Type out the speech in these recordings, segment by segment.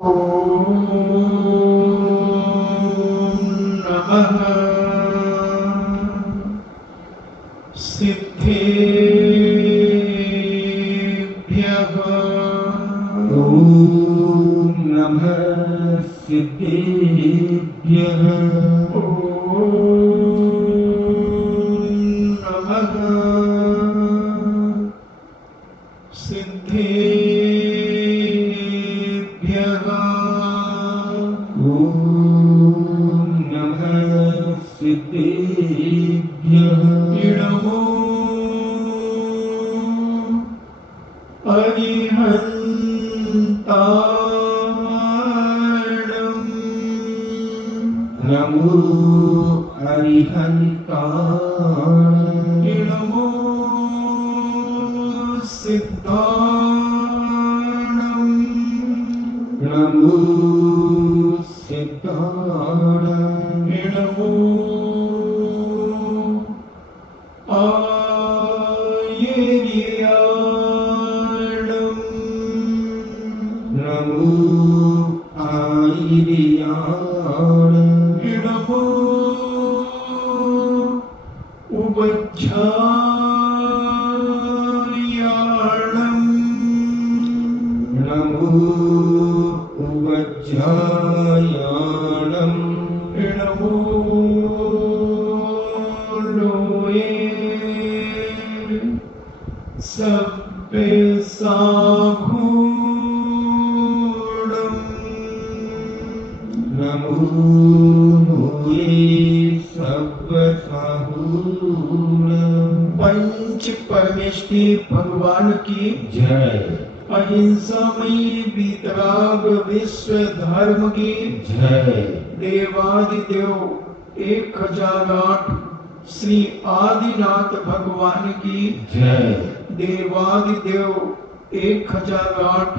ॐ नमः सिद्धेभ्यः। ॐ नमः सिद्धेभ्यः। ॐ नमः सिद्धेभ्यः। ॐ नमः सिद्धेभ्यः। नमो अरिहन्ताणम्। नमो अरिहन्ताणम्। नमो सिद्धाणम्। नमो सिद्धाणम्। नमो आयर्याणम्। नमो आयर्याणम्। नमो उवज्झायाणम्। नमो उवज्झायाणम्। नमो लोये सव्यसाहूणम्। नमो भूये सव्यसाहूणम्। पंच परमेष्टि भगवान की जय। अहिंसामयी वीतराग विश्व धर्म की जय। देवादिदेव 1008 श्री आदिनाथ भगवान की जय। देवादिदेव 1008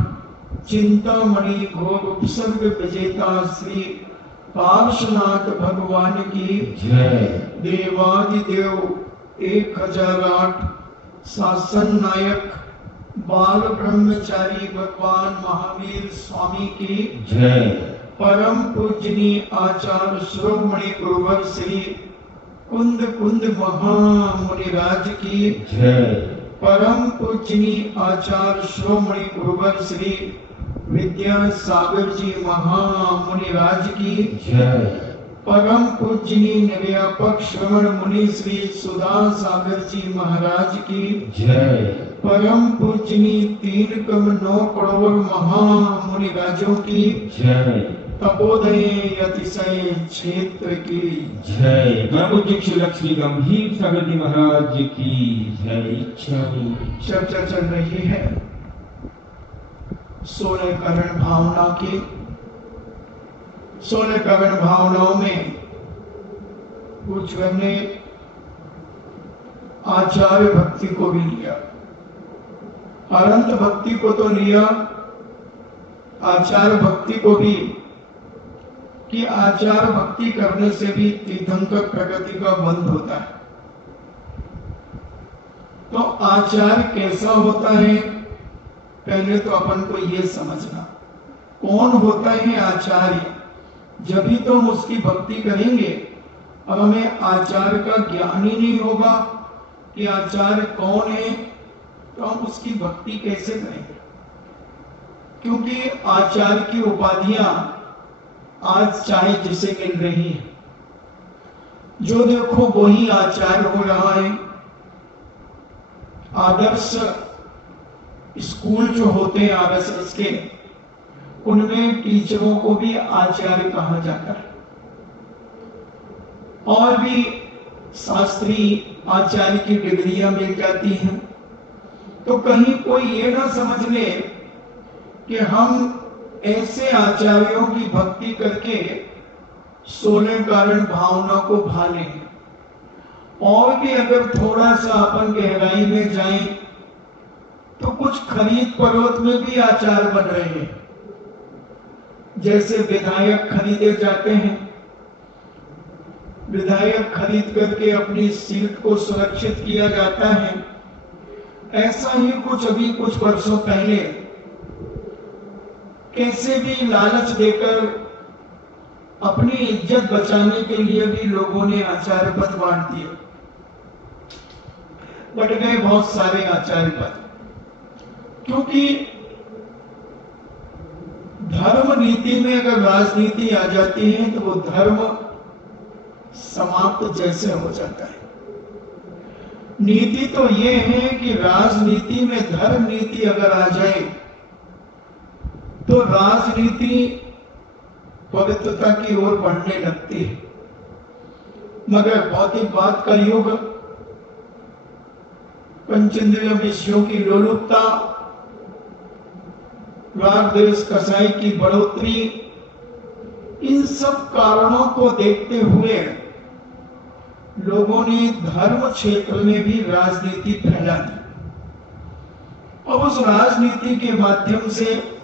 चिंतामणि भोग उपसर्ग विजेता श्री पार्श्वनाथ भगवान की जय। देवादिदेव 1008 शासन नायक बाल ब्रह्मचारी भगवान महावीर स्वामी की जय। परम पूजनीय आचार्य शिरोमणि गुरुवर श्री कुंद कुंद महामुनिराज की जय। परम पूजनीय आचार्य शिरोमणि गुरुवर श्री विद्यासागर जी महामुनिराज की जय। परम पूजनीय निर्व्यापक श्रवण मुनि श्री सुधा सागर जी महाराज की जय। परम पूजनीय 3 कम 9 करोड़ महामुनिराजों की जय। तपोदय अतिशय क्षेत्र की जय। ब्रह्मदीक्ष लक्ष्मी गंभीर सागर जी महाराज जी की जय। चर्चा चल रही है 16 करण भावना की। 16 करण भावनाओं में कुछ हमने आचार्य भक्ति को भी लिया, अनंत भक्ति को तो लिया, आचार्य भक्ति को भी, कि आचार्य भक्ति करने से भी तीर्थंकर प्रकृति का बंध होता है। तो आचार्य कैसा होता है, पहले तो अपन को ये समझना कौन होता है आचार्य। जब भी तो हम उसकी भक्ति करेंगे, अब हमें आचार्य का ज्ञान ही नहीं होगा कि आचार्य कौन है, तो हम उसकी भक्ति कैसे करेंगे। क्योंकि आचार्य की उपाधियां आज चाहे जिसे मिल रही है, जो देखो वही आचार्य हो रहा है। आदर्श स्कूल जो होते हैं आरएसएस के, उनमें टीचरों को भी आचार्य कहा जाता है, और भी शास्त्री आचार्य की डिग्रियां मिल जाती हैं। तो कहीं कोई ये ना समझ ले कि हम ऐसे आचार्यों की भक्ति करके 16 कारण भावना को भालें। और भी अगर थोड़ा सा अपन गहराई में जाएं तो कुछ खरीद फरोख्त में भी आचार्य बन रहे हैं। जैसे विधायक खरीदे जाते हैं, विधायक खरीद करके अपनी सीट को सुरक्षित किया जाता है। ऐसा ही कुछ अभी कुछ वर्षों पहले कैसे भी लालच देकर अपनी इज्जत बचाने के लिए भी लोगों ने आचार्य पद बांट दिए, बढ़ गए बहुत सारे आचार्य पद। क्योंकि धर्म नीति में अगर राजनीति आ जाती है तो वो धर्म समाप्त जैसे हो जाता है। नीति तो ये है कि राजनीति में धर्म नीति अगर आ जाए तो राजनीति पवित्रता की ओर बढ़ने लगती है। मगर भौतिकवाद का युग, पंचेंद्रिय विषयों की लोलुपता, राग द्वेष कसाई की बढ़ोतरी, इन सब कारणों को देखते हुए लोगों ने धर्म क्षेत्र में भी राजनीति फैला दी। अब उस राजनीति के माध्यम से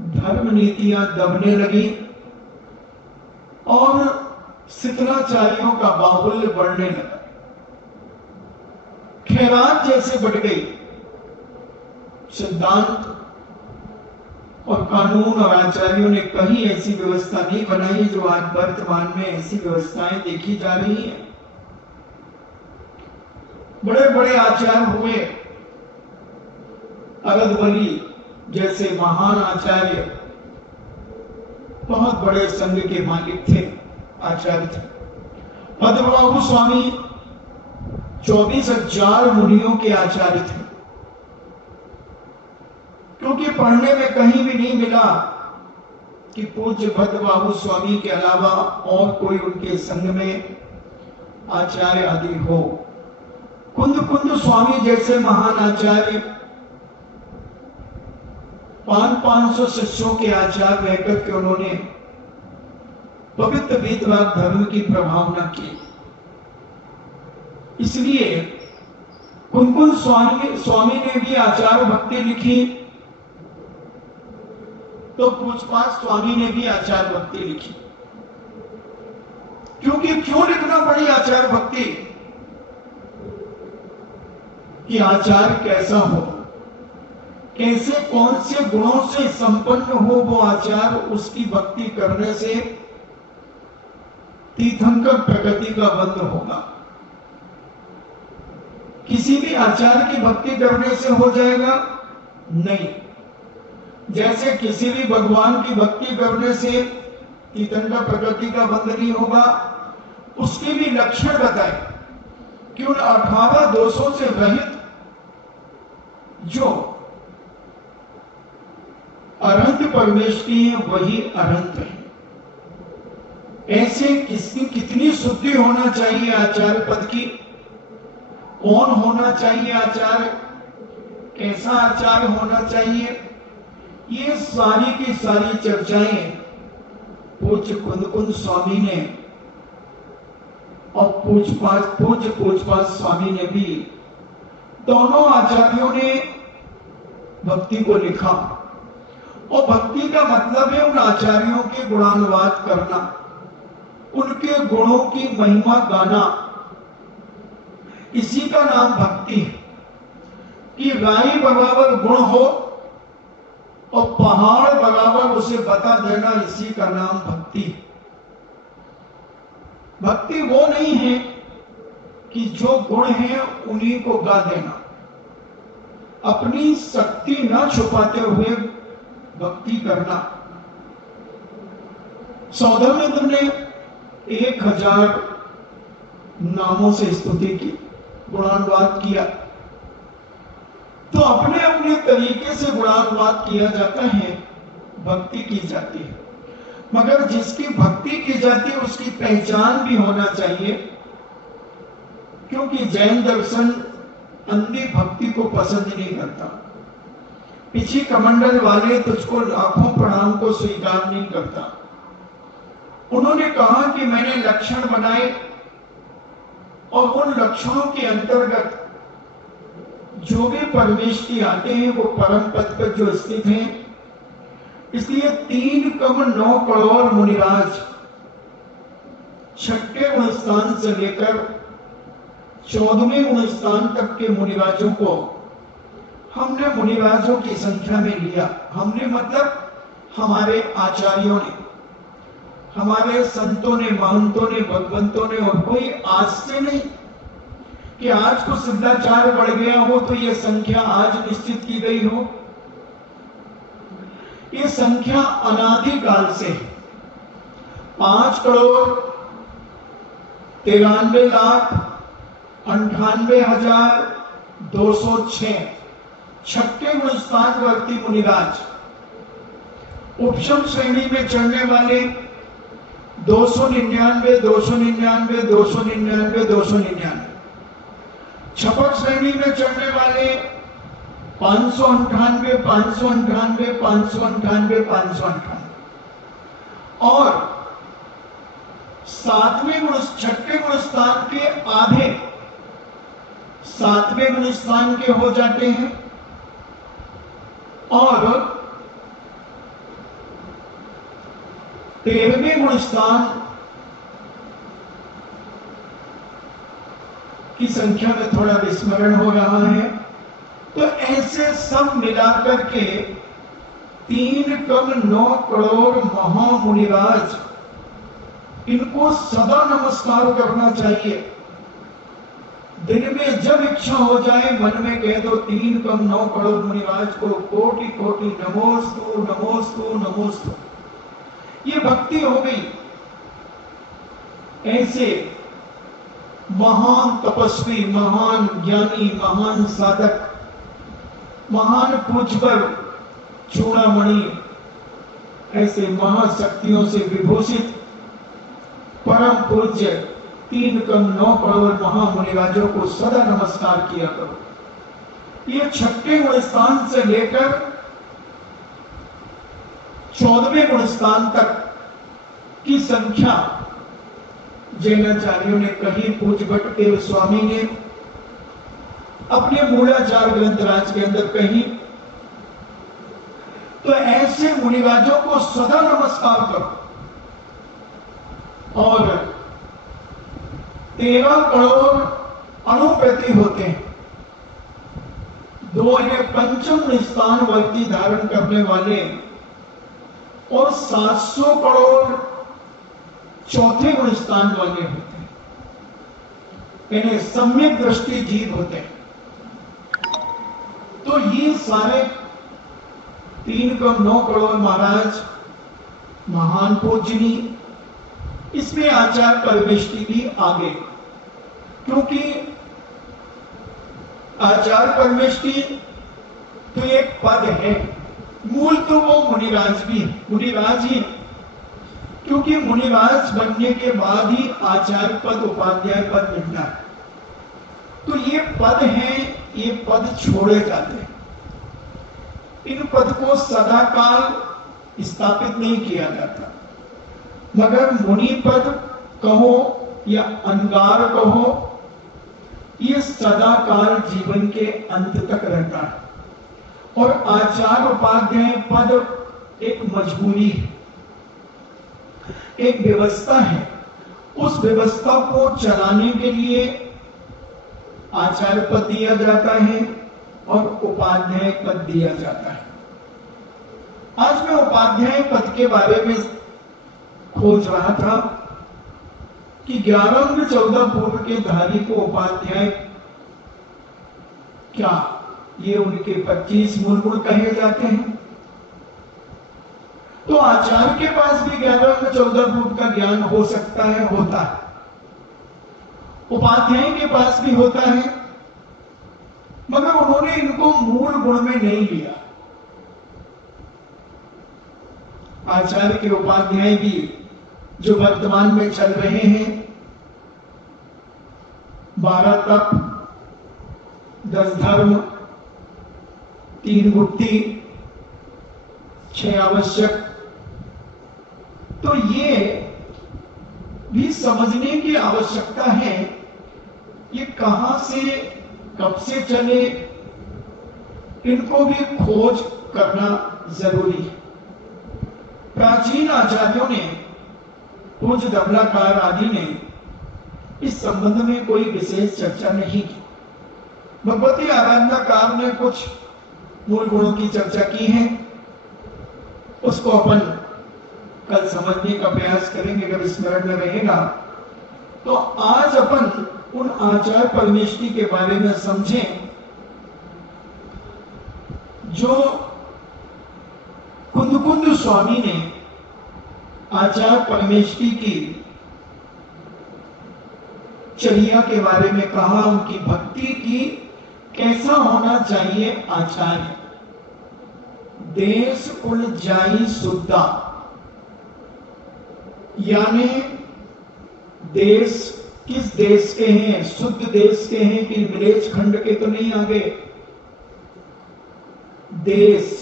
धर्म नीतियां दबने लगी और शिथिलाचारियों का बाहुल्य बढ़ने लगा। खैरात जैसे बढ़ गई। सिद्धांत और कानून और आचार्यों ने कहीं ऐसी व्यवस्था नहीं बनाई जो आज वर्तमान में ऐसी व्यवस्थाएं देखी जा रही हैं। बड़े बड़े आचार्य हुए, अरदबली जैसे महान आचार्य, बहुत बड़े संघ के मालिक थे, आचार्य थे। पद्मबाबू स्वामी 24,000 मुनियों के आचार्य थे। क्योंकि पढ़ने में कहीं भी नहीं मिला कि पूज्य पद्मबाबू स्वामी के अलावा और कोई उनके संघ में आचार्य आदि हो। कुंद स्वामी जैसे महान आचार्य 500 शिष्यों के आचार्य रहकर के उन्होंने पवित्र वेदवाद धर्म की प्रभावना की। इसलिए कुंद स्वामी ने भी आचार्य भक्ति लिखी, तो पूजपाद स्वामी ने भी आचार्य भक्ति लिखी। क्योंकि क्यों लिखना पड़ी आचार्य भक्ति? कि आचार्य कैसा हो, कैसे कौन से गुणों से संपन्न हो वो आचार्य, उसकी भक्ति करने से तीर्थंकर प्रगति का बंध होगा। किसी भी आचार्य की भक्ति करने से हो जाएगा? नहीं। जैसे किसी भी भगवान की भक्ति करने से तीर्थंकर प्रगति का बंध नहीं होगा, उसके भी लक्षण बताए कि उन 18 दोषों से रहित जो अनंत परमेष्टि है वही अनंत है। ऐसे किसकी कितनी शुद्धि होना चाहिए आचार्य पद की, कौन होना चाहिए आचार्य, कैसा आचार्य होना चाहिए, ये सारी की सारी चर्चाएं पूज्य कुंद स्वामी ने और पूज्य पूजपाद स्वामी ने भी, दोनों आचार्यों ने भक्ति को लिखा। और भक्ति का मतलब है उन आचार्यों के गुणानुवाद करना, उनके गुणों की महिमा गाना। इसी का नाम भक्ति है। कि राई बराबर गुण हो और पहाड़ बराबर उसे बता देना, इसी का नाम भक्ति। भक्ति वो नहीं है कि जो गुण है उन्हीं को गा देना, अपनी शक्ति न छुपाते हुए भक्ति करना। सौदामित्र ने 1000 नामों से स्तुति की, गुणानुवाद किया। तो अपने अपने तरीके से गुणानुवाद किया जाता है, भक्ति की जाती है। मगर जिसकी भक्ति की जाती है उसकी पहचान भी होना चाहिए। क्योंकि जैन दर्शन अंधी भक्ति को पसंद नहीं करता। पिछी कमंडल वाले तुझको लाखों प्रणाम को स्वीकार नहीं करता। उन्होंने कहा कि मैंने लक्षण बनाए और उन लक्षणों के अंतर्गत जो भी परमेष्टि आते हैं वो परम पद पर जो स्थित हैं। इसलिए 3,9 करोड़ मुनिराज 6ठे गुणस्थान से लेकर 14वें गुणस्थान तक के मुनिराजों को हमने मुनिराजों की संख्या में लिया। हमने मतलब हमारे आचार्यों ने, हमारे संतों ने, महंतों ने, भगवंतों ने, और कोई आज से नहीं कि आज को सिद्धाचार बढ़ गया हो तो यह संख्या आज निश्चित की गई हो। ये संख्या अनादिकाल से 5,93,98,206 छठे गुणस्थानवर्ती मुनिराज, उपशम श्रेणी में चढ़ने वाले 299, 299, 299, 299, छपक श्रेणी में चढ़ने वाले 598, 598, 598, 598 और छठे गुणस्थान के आधे 7वें गुणस्थान के हो जाते हैं और 13वें गुणस्थान की संख्या में थोड़ा विस्मरण हो रहा है। तो ऐसे सब मिलाकर के 3,9 करोड़ महामुनिराज, इनको सदा नमस्कार करना चाहिए। दिन में जब इच्छा हो जाए मन में कह दो 3,9 करोड़ मुनिराज को कोटि कोटि नमोस्तु नमोस्तु नमोस्तु। ये भक्ति हो गई। ऐसे महान तपस्वी, महान ज्ञानी, महान साधक, महान पूज्यवर चूड़ामणि, ऐसे महाशक्तियों से विभूषित परम पूज्य 3,9 करोड़ महामुनिराजों को सदा नमस्कार किया करो। ये छठे गुणस्थान से लेकर 14वें गुणस्थान तक की संख्या जैनाचार्यों ने कही, पूज्य भट्ट देव स्वामी ने अपने मूलाचार ग्रंथराज के अंदर कही। तो ऐसे मुनिराजों को सदा नमस्कार करो। और 13 करोड़ अनुप्रति होते हैं, 2 पंचम स्थान वर्ती धारण करने वाले, और 700 करोड़ चौथे गुण स्थान वाले होते हैं। इन्हें सम्यक दृष्टि जीव होते हैं। तो ये सारे 3,9 करोड़ महाराज महान पूजनी, इसमें आचार्य परमेष्टि भी आगे, क्योंकि आचार्य परमेष्टि तो एक पद है, मूल तो वो मुनिराज भी है, मुनिराज ही, क्योंकि मुनिराज बनने के बाद ही आचार्य पद, उपाध्याय पद मिलता है। तो ये पद हैं, ये पद छोड़े जाते हैं। इन पद को सदाकाल स्थापित नहीं किया जाता, मगर मुनि पद कहो या अंगार कहो, ये सदाकाल जीवन के अंत तक रहता है। और आचार्य उपाध्याय पद एक मजबूरी है, एक व्यवस्था है। उस व्यवस्था को चलाने के लिए आचार्य पद दिया जाता है और उपाध्याय पद दिया जाता है। आज मैं उपाध्याय पद के बारे में खोज रहा था कि 11 अंग 14 पूर्व के धारी को उपाध्याय, क्या ये उनके 25 मूल गुण कहे जाते हैं? तो आचार्य के पास भी 11 अंग 14 पूर्व का ज्ञान हो सकता है, होता है। उपाध्याय के पास भी होता है, मगर उन्होंने इनको मूल गुण में नहीं लिया। आचार्य के उपाध्याय भी जो वर्तमान में चल रहे हैं, 12 तप, 10 धर्म, 3 गुप्ती, 6 आवश्यक, तो ये भी समझने की आवश्यकता है ये कहां से कब से चले, इनको भी खोज करना जरूरी है। प्राचीन आचार्यों ने, पूज्य धवलाकार आदि ने इस संबंध में कोई विशेष चर्चा नहीं की। भगवती आराधनाकार ने कुछ मूल गुणों की चर्चा की है, उसको अपन कल समझने का प्रयास करेंगे अगर स्मरण में रहेगा। तो आज अपन उन आचार परमेष्टि के बारे में समझें जो कुंद स्वामी ने आचार परमेष्टि की चर्या के बारे में कहा, उनकी भक्ति की कैसा होना चाहिए आचार्य। देश कुल जाई शुद्धा, यानी देश किस देश के हैं, शुद्ध देश के हैं कि विलेज खंड के तो नहीं आगे। देश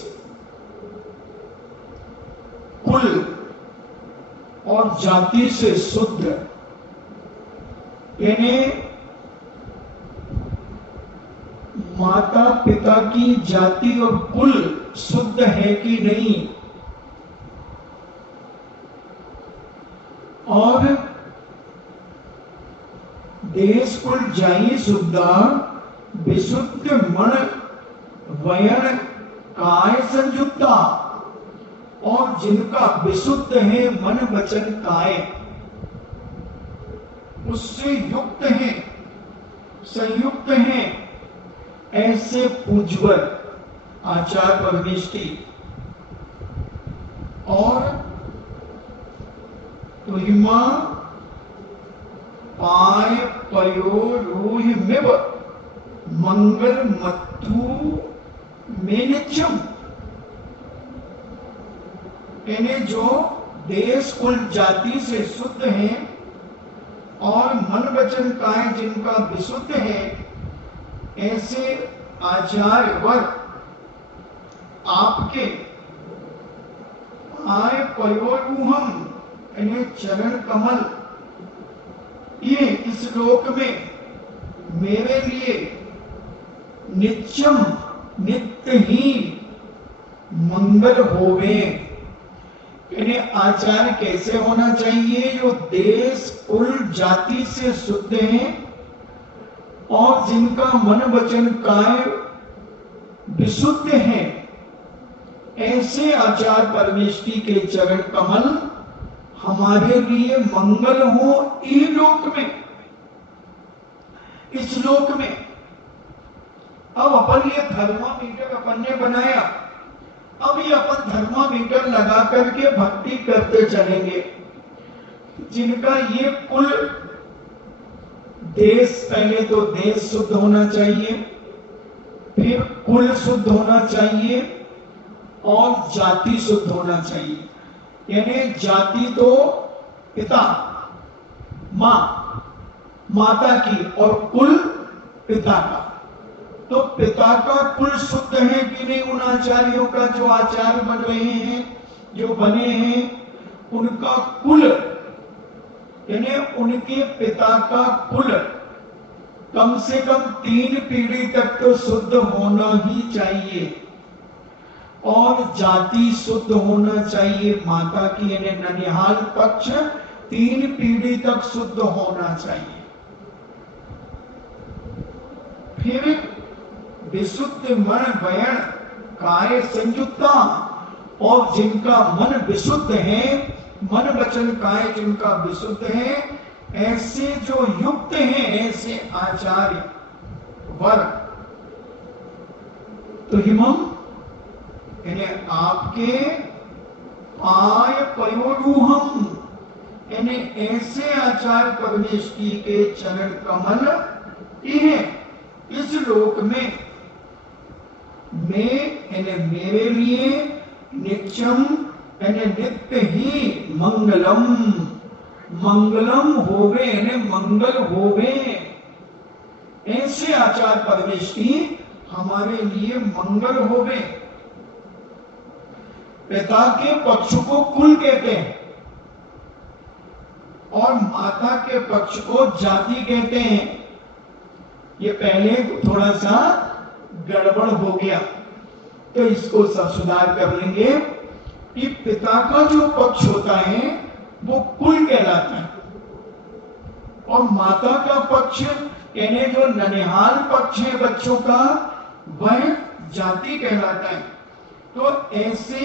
कुल और जाति से शुद्ध, यानी माता पिता की जाति और कुल शुद्ध है कि नहीं, और देश कुल जाई शुद्धा विशुद्ध मन वयन काय संयुक्ता, और जिनका विशुद्ध है मन वचन काय, उससे युक्त है, संयुक्त है, ऐसे पूज्यवर आचार परमेष्टि। और तुहिमा पाय पयो रूह मिव मंगल मत्तु में नित्यम, यानी जो देश कुल जाति से शुद्ध है और मन वचन काय जिनका विशुद्ध है, ऐसे आचार्य वर आपके आय पयोरूहम, यानी चरण कमल, ये इस लोक में मेरे लिए नित्यम नित्य ही मंगल होवे। यानी आचार्य कैसे होना चाहिए, जो देश कुल जाति से शुद्ध है और जिनका मन वचन काय विशुद्ध है, ऐसे आचार परमेष्टि के चरण कमल हमारे लिए मंगल हो लोक में, इस लोक में। अब अपन ये थर्मामीटर अपन ने बनाया, अब ये अपन थर्मामीटर लगा करके भक्ति करते चलेंगे। जिनका ये कुल देश, पहले तो देश शुद्ध होना चाहिए, फिर कुल शुद्ध होना चाहिए और जाति शुद्ध होना चाहिए। यानी जाति तो पिता माता की और कुल पिता का। तो पिता का कुल शुद्ध है कि नहीं, उन आचार्यों का जो आचार्य बन रहे हैं, जो बने हैं, उनका कुल यानी उनके पिता का कुल कम से कम 3 पीढ़ी तक तो शुद्ध होना ही चाहिए, और जाति शुद्ध होना चाहिए माता की, यानी ननिहाल पक्ष 3 पीढ़ी तक शुद्ध होना चाहिए। फिर विशुद्ध मन वयन काय संयुक्ता, और जिनका मन विशुद्ध है, मन वचन काय जिनका विशुद्ध है, ऐसे जो युक्त हैं, ऐसे आचार्य वर तो हिमम, यानी आपके पाय पयोरूहम, यानी ऐसे आचार्य परमेष्टि के चरण कमल इन्हें इस लोक में यानी मेरे लिए नित्यम यानी नित्य ही मंगलम होवे, यानी मंगल होवे। ऐसे आचार परमेष्टि हमारे लिए मंगल होवे। पिता के पक्ष को कुल कहते हैं और माता के पक्ष को जाति कहते हैं। ये पहले थोड़ा सा गड़बड़ हो गया, तो इसको सब सुधार कर लेंगे कि पिता का जो पक्ष होता है वो कुल कहलाता है, और माता का पक्ष यानी जो ननिहाल पक्ष है बच्चों का, वह जाति कहलाता है। तो ऐसे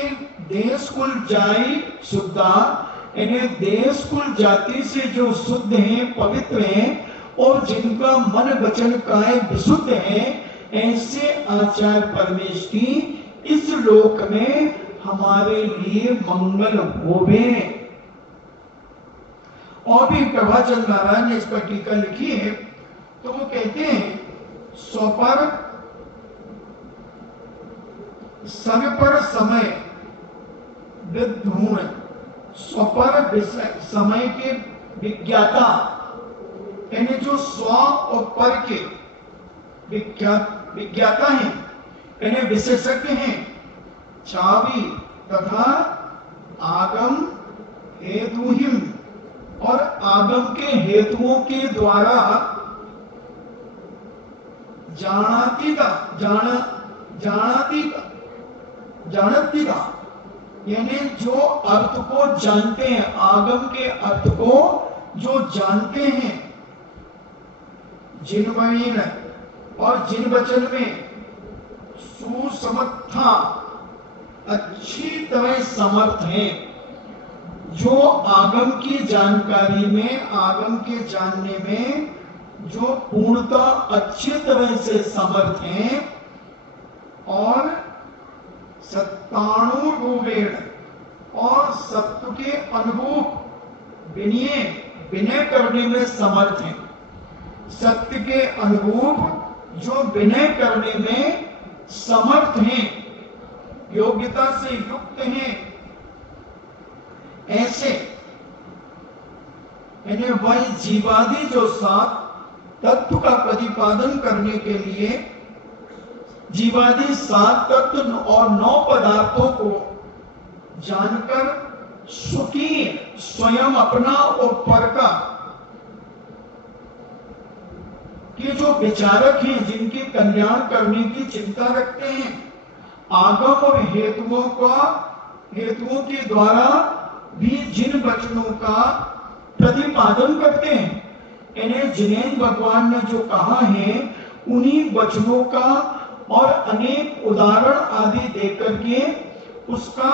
देश कुल जाई शुद्धा, इन्हें देश कुल जाति से जो शुद्ध हैं, पवित्र हैं और जिनका मन वचन काया विशुद्ध है, ऐसे आचार्य परमेश की इस लोक में हमारे लिए मंगल होवे। और भी प्रभाचंद महाराज ने इस पर टीका लिखी है, तो वो कहते हैं स्वपर पर समय विद्धूण, स्वपर समय के विज्ञाता, यानी जो स्व और पर के विज्ञाता हैं, यानी विशेषज्ञ हैं, चावी तथा आगम हेतुहिम, और आगम के हेतुओं के द्वारा जानतीता, यानी जो अर्थ को जानते हैं, आगम के अर्थ को जो जानते हैं, जिन वचन और जिन वचन में सुसमर्था अच्छी तरह समर्थ हैं, जो आगम की जानकारी में, आगम के जानने में जो पूर्णतः अच्छी तरह से समर्थ हैं, और सत्ताणु रूपेण, और सत्य के अनुरूप विनय करने में समर्थ हैं, सत्य के अनुरूप जो विनय करने में समर्थ हैं, योग्यता से युक्त हैं, ऐसे यानी वह जीवादि जो सात तत्व का प्रतिपादन करने के लिए जीवादि सात तत्व और 9 पदार्थों को जानकर सुखी स्वयं अपना और पर का के जो विचारक हैं, जिनके कल्याण करने की चिंता रखते हैं, आगम और हेतुओं के द्वारा भी जिन वचनों का प्रतिपादन करते हैं, इन्हें जिनेन्द्र भगवान ने जो कहा है, उन्हीं वचनों का और अनेक उदाहरण आदि देकर के उसका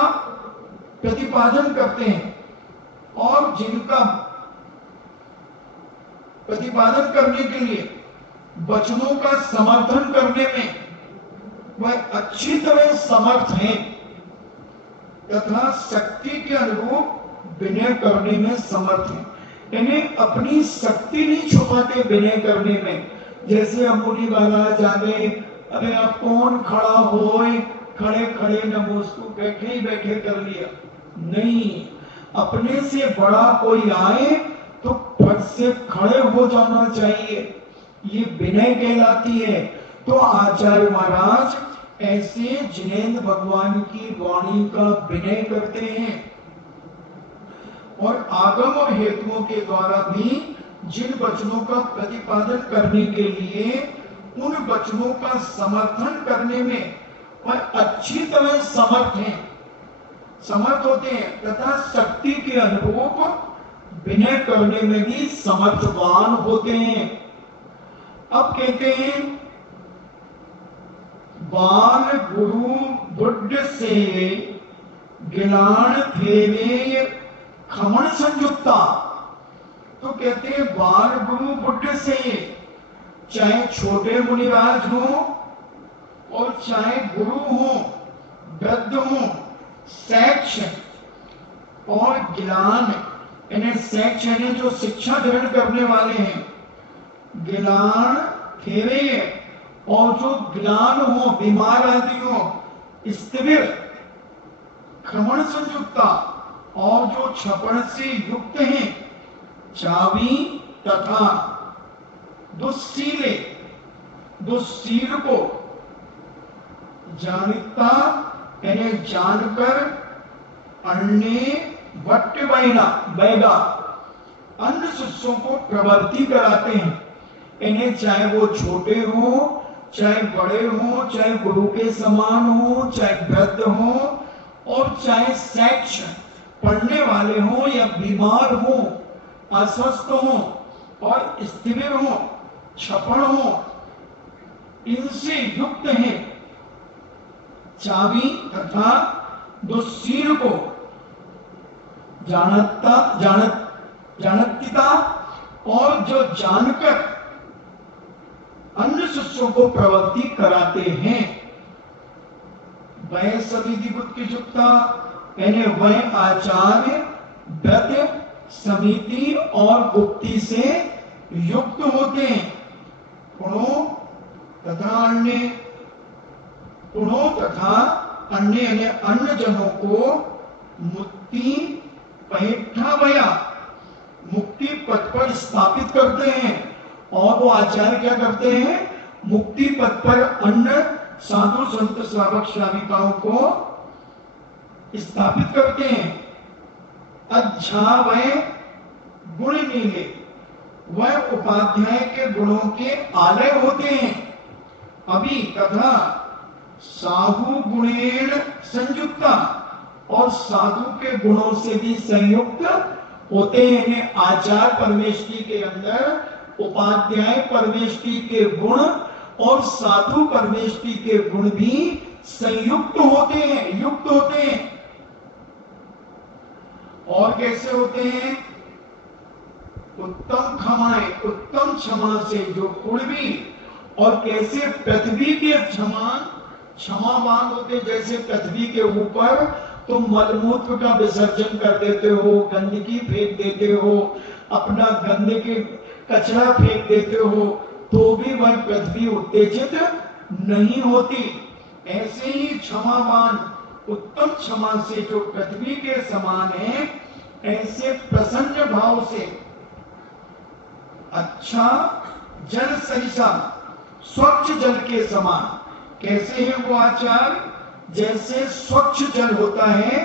प्रतिपादन करते हैं, और जिनका प्रतिपादन करने के लिए वचनों का समर्थन करने में वह अच्छी तरह समर्थ हैं, तथा शक्ति के अनुरूप विनय करने में समर्थ हैं। इन्हें अपनी शक्ति नहीं छुपाते विनय करने में, जैसे अमूली वाला जाने, अरे आप कौन खड़ा होए, खड़े खड़े न उसको बैठे ही बैठे कर लिया, नहीं, अपने से बड़ा कोई आए तो फट से खड़े हो जाना चाहिए, ये विनय कहलाती है। तो आचार्य महाराज ऐसे जिनेन्द्र भगवान की वाणी का विनय करते हैं, और आगम और हेतुओं के द्वारा भी जिन वचनों का प्रतिपादन करने के लिए उन वचनों का समर्थन करने में वह अच्छी तरह समर्थ होते हैं, तथा शक्ति के अनुरूप विनय करने में भी समर्थवान होते हैं। अब कहते हैं बाल गुरु बुद्ध से गिलान फेरे खमण संयुक्ता, तो कहते हैं बाल गुरु बुद्ध से, चाहे छोटे मुनिराज हो और चाहे गुरु हो, वृद्ध हो, शैक्ष और गिलान, इन्हें शैक्ष यानी जो शिक्षा ग्रहण करने वाले हैं, गिलान फेरे, और जो गिलान हो, बीमार आदि हो, स्थिर क्रमण संयुक्ता, और जो छपण से युक्त हैं, चावी तथा दुस्सीले, दुस्सील को जानता यानी जानकर अन्य वट्ट बैगा अन्य शिष्यों को प्रवृत्ति कराते हैं। इन्हें चाहे वो छोटे हो, चाहे बड़े हो, चाहे गुरु के समान हो, चाहे वृद्ध हो, और चाहे शैक्ष पढ़ने वाले हो या बीमार हो, अस्वस्थ हो और स्थिर हो, छपण हो, इनसे युक्त है। चावी तथा दुस्सील को जानतिता और जो जानकर अन्य शिष्यों को प्रवृत्ति कराते हैं, वह समिति बुद्ध की युक्ता, यानी वह आचार्य व्रत समिति और गुप्ति से युक्त होते हैं। गुणों तथा अन्य यानी अन्य जनों को मुक्ति पैठा मुक्ति पथ पर स्थापित करते हैं। और वो आचार्य क्या करते हैं? मुक्ति पथ पर अन्य साधु संत श्रावक श्राविकाओं को स्थापित करते हैं। अच्छा वह गुण नीले, वह उपाध्याय के गुणों के आलय होते हैं। अभी तथा साधु गुणेण संयुक्ता, और साधु के गुणों से भी संयुक्त होते हैं। आचार परमेष्टि के अंदर उपाध्याय परमेष्टि के गुण और साधु परमेष्टि के गुण भी संयुक्त होते हैं, युक्त होते हैं। और कैसे होते हैं? उत्तम उत्तम क्षमा से जो गुण भी, और कैसे पृथ्वी के क्षमावान होते, जैसे पृथ्वी के ऊपर तुम मलमूत्र का विसर्जन कर देते हो, गंदगी फेंक देते हो, अपना गंदगी कचरा फेंक देते हो, तो भी वह पृथ्वी उत्तेजित नहीं होती। ऐसे ही क्षमावान उत्तम क्षमा से जो पृथ्वी के समान है, ऐसे प्रसन्न भाव से अच्छा जल सरिसा स्वच्छ जल के समान। कैसे है वो आचार? जैसे स्वच्छ जल होता है,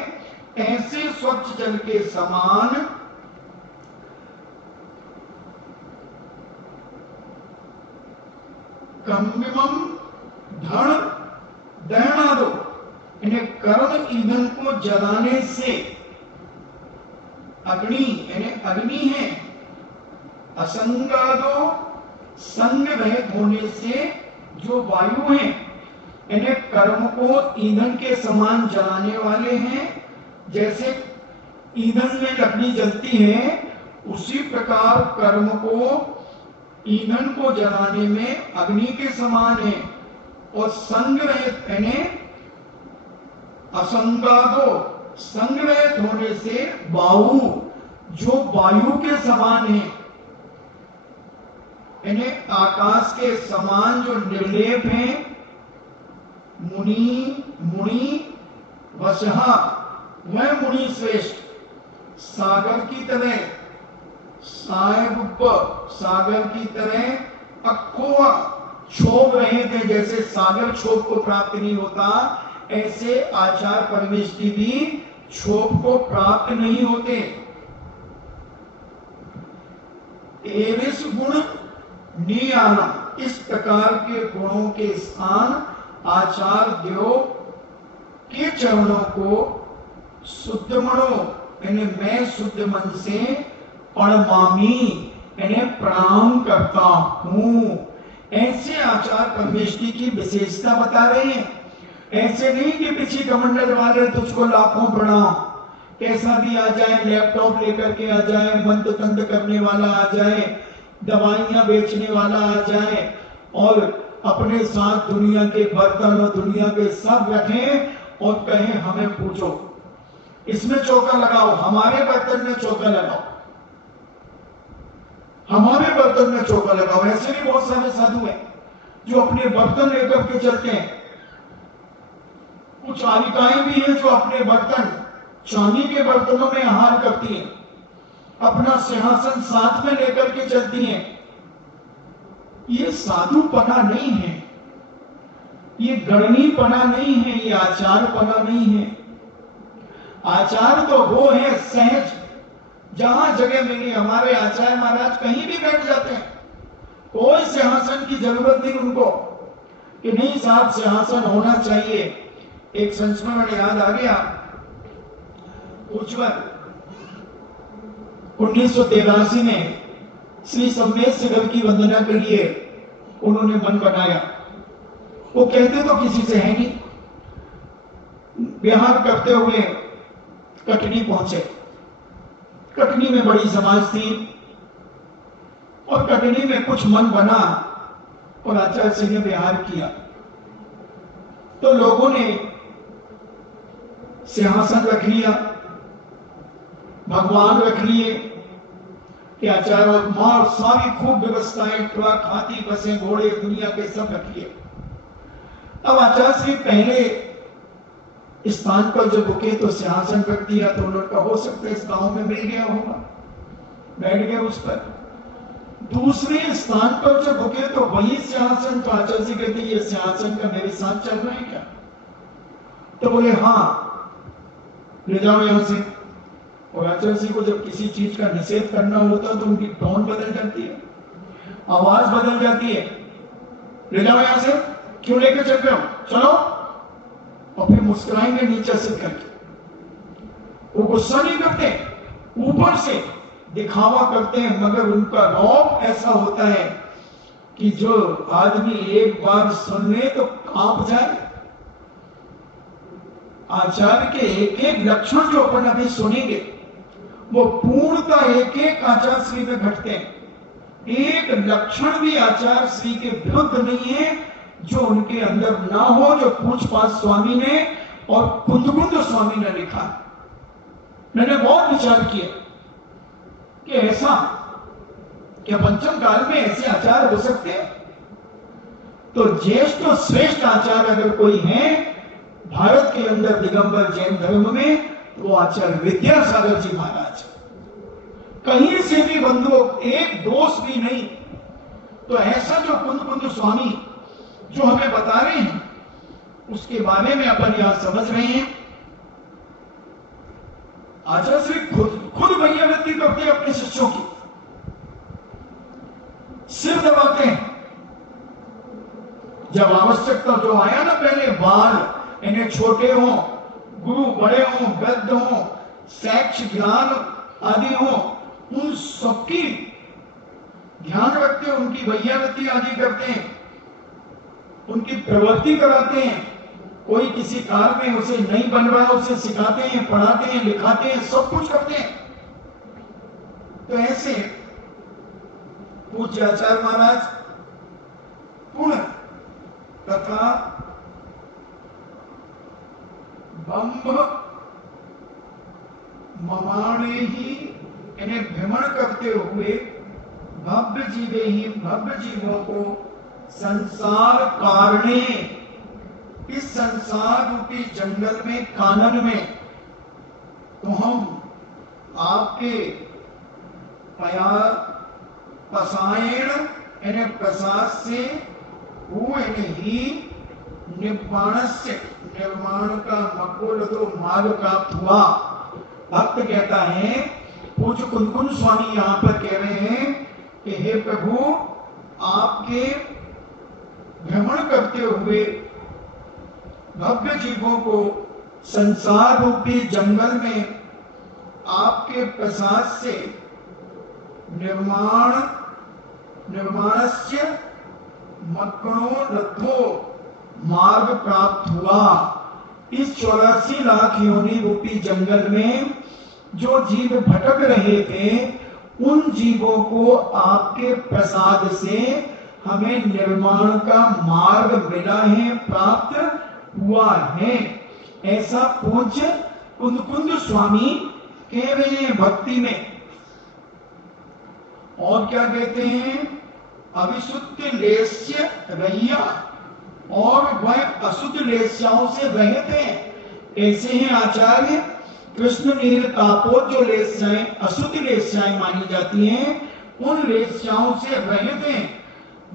ऐसे स्वच्छ जल के समान कम्बिमम धन दहनादो, इन्हें कर्म ईंधन को जलाने से अग्नि यानी अग्नि है, असंगादो संग रहित होने से जो वायु है, इन्हें कर्म को ईंधन के समान जलाने वाले हैं। जैसे ईंधन में लकड़ी जलती है, उसी प्रकार कर्म को ईंधन को जलाने में अग्नि के समान है। और संग रहित यानी असंगादो संग रहित होने से वायु जो वायु के समान है, यानी आकाश के समान जो निर्लेप है। मुनि वशहा, वह मुनि श्रेष्ठ सागर की तरह, सागर की तरह अक्कोआ क्षोभ रहे थे। जैसे सागर क्षोभ को प्राप्त नहीं होता, ऐसे आचार परमेष्टि भी क्षोभ को प्राप्त नहीं होते। एरिस गुण नियाना, इस प्रकार के गुणों के स्थान आचार्यों के चरणों को शुद्ध मनो यानी मैं शुद्ध मन से प्रणमामी यानी प्रणाम करता हूं। ऐसे आचार परमेष्टि की विशेषता बता रहे हैं। ऐसे नहीं कि पीछे कमंडल वाले तुझको लाखों प्रणाम, कैसा भी आ जाए, लैपटॉप लेकर के आ जाए, मंत्र तंत्र करने वाला आ जाए, दवाइयां बेचने वाला आ जाए, और अपने साथ दुनिया के बर्तन और दुनिया के सब रखें और कहें हमें पूछो, इसमें चौका लगाओ, हमारे बर्तन में चौका लगाओ, हमारे बर्तन में चौका लगाओ। ऐसे भी बहुत सारे साधु हैं जो अपने बर्तन लेकर के चलते हैं। कुछ आलिकाएं भी हैं जो अपने बर्तन चांदी के बर्तनों में आहार करती हैं, अपना सिंहासन साथ में लेकर के चलती हैं। ये साधुपना नहीं है, ये गणनीपना नहीं है, ये आचारपना नहीं है। आचार तो वो है सहज, जहां जगह मिली। हमारे आचार्य महाराज कहीं भी बैठ जाते हैं, कोई सिंहासन की जरूरत नहीं उनको कि नहीं साहब सिंहासन होना चाहिए। एक संस्मरण याद आ गया, उज्जवल 1983 में श्री सम्मेद की वंदना के लिए उन्होंने मन बनाया। वो कहते तो किसी से है नहीं, विहार करते हुए कटनी पहुंचे। कटनी में बड़ी समाज थी और कटनी में कुछ मन बना और आचार्य सिंह ने विहार किया। तो लोगों ने सिंहासन रख लिया, भगवान रख लिए, कि आचार्य और मां सारी खूब व्यवस्थाएं, ट्रक, हाथी, बसें, घोड़े, दुनिया के सब रख लिए। अब आचार्य श्री पहले स्थान पर जब रुके तो सिंहासन रख दिया, तो उन्होंने कहा हो सकता है इस गांव में मिल गया होगा, बैठ गए उस पर। दूसरे स्थान पर जब रुके तो वही सिंहासन, तो आचार्य जी कहते ये सिंहासन का मेरे साथ चल रहा है क्या? तो बोले हाँ, ले जाओ यहां से। और आचार्य जी को जब किसी चीज का निषेध करना होता तो उनकी टोन बदल जाती है, आवाज बदल जाती है। ले जाओ यहां से, क्यों लेकर चल रहे हो, चलो। और फिर मुस्कुराएंगे नीचे से करके। वो गुस्सा नहीं करते, ऊपर से दिखावा करते हैं, मगर उनका रौब ऐसा होता है कि जो आदमी एक बार सुन ले तो कांप जाए। आचार्य के एक एक लक्षण जो अपन अभी सुनेंगे वो पूर्णतः एक एक आचार्य श्री में घटते हैं। एक लक्षण भी आचार्य श्री के विरुद्ध नहीं है जो उनके अंदर ना हो, जो पूछपाछ स्वामी ने और कुंद स्वामी ने लिखा। मैंने बहुत विचार किया कि ऐसा क्या पंचम काल में ऐसे आचार्य हो सकते हैं? तो ज्येष्ठ और श्रेष्ठ आचार्य अगर कोई है भारत के अंदर दिगंबर जैन धर्म में, वो आचार्य विद्यासागर जी महाराज। कहीं से भी बंधुओं एक दोष भी नहीं। तो ऐसा जो कुंद स्वामी जो हमें बता रहे हैं उसके बारे में अपन यहां समझ रहे हैं। आचार्य श्री खुद वैयावृत्ति करते हैं अपने शिष्यों की, सिर दबाते हैं। जब आवश्यकता जो आया ना, पहले बाल इन्हें छोटे हो, गुरु बड़े हो, वृद्ध हो, शैक्ष ज्ञान आदि हो, उन सबकी ध्यान रखते हैं, उनकी वैयावृत्ति आदि करते हैं, उनकी प्रवृत्ति कराते हैं। कोई किसी कार में उसे नहीं बन रहा, उसे सिखाते हैं, पढ़ाते हैं, लिखाते हैं, सब कुछ करते हैं। तो ऐसे पूज्य आचार्य महाराज पुनः तथा बंभ ममाणे ही इन्हें भ्रमण करते हुए भव्य जीवे ही भव्य जीवों को संसार कारणे, इस संसार रूपी जंगल में, कानन में, तो हम आपके पसायण इन्हें प्रसाद से हुए ही निर्वाणस्य, निर्माण का मकुल तो मार्ग प्राप्त हुआ। भक्त कहता है, पूज्य कुंद स्वामी यहां पर कह रहे हैं कि हे प्रभु, आपके भ्रमण करते हुए भव्य जीवों को संसार रूपी जंगल में आपके प्रसाद से निर्माणस्य मक्खणो लब्धो मार्ग प्राप्त हुआ। इस 84 लाख योनि रूपी जंगल में जो जीव भटक रहे थे, उन जीवों को आपके प्रसाद से हमें निर्माण का मार्ग मिला है, प्राप्त हुआ है। ऐसा पूज्य कुंद स्वामी कह रहे हैं भक्ति में। और क्या कहते हैं? अविशुद्ध लेस्य रैया, और वह अशुद्ध लेस्याओं से रहित हैं। ऐसे हैं आचार्य कृष्ण नील कापोत, जो लेस्याएं अशुद्ध लेस्याएं मानी जाती हैं, उन लेस्याओं से रहित हैं।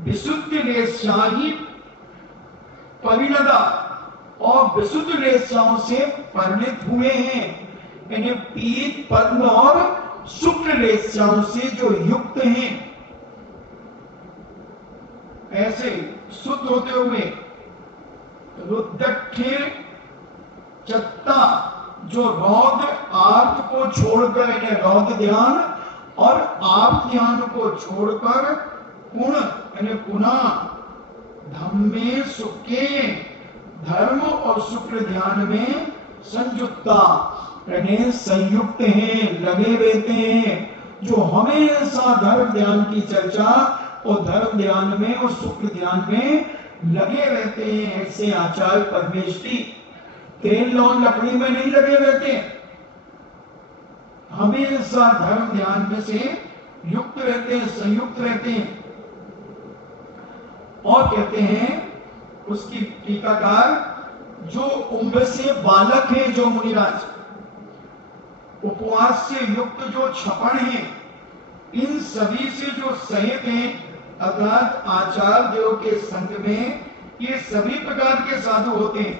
विशुद्ध लेस्या ही परिणदा, और विशुद्ध लेस्याओं से परिणित हुए हैं। इन्हें पीत पद्म और शुक्ल लेस्याओं से जो युक्त हैं, ऐसे शुद्ध होते हुए रुद्रक्षे चत्ता, जो रौद्र आर्त को छोड़कर, इन्हें रौद्र ध्यान और आर्त ध्यान को छोड़कर पुनः धम्मे सुखे, धर्म और शुक्ल ध्यान में संयुक्ता यानी संयुक्त हैं, लगे रहते हैं, जो हमेशा धर्म ध्यान की चर्चा और धर्म ध्यान में और शुक्ल ध्यान में लगे रहते हैं। ऐसे आचार्य परमेष्ठी तेल और लकड़ी में नहीं लगे रहते, हमेशा धर्म ध्यान में से युक्त रहते हैं, संयुक्त रहते हैं। और कहते हैं उसकी टीकाकार, जो उम्र से बालक हैं, जो मुनिराज उपवास से युक्त जो छपण हैं, इन सभी से जो सहित हैं, अर्थात आचार्य देव के संग में ये सभी प्रकार के साधु होते हैं,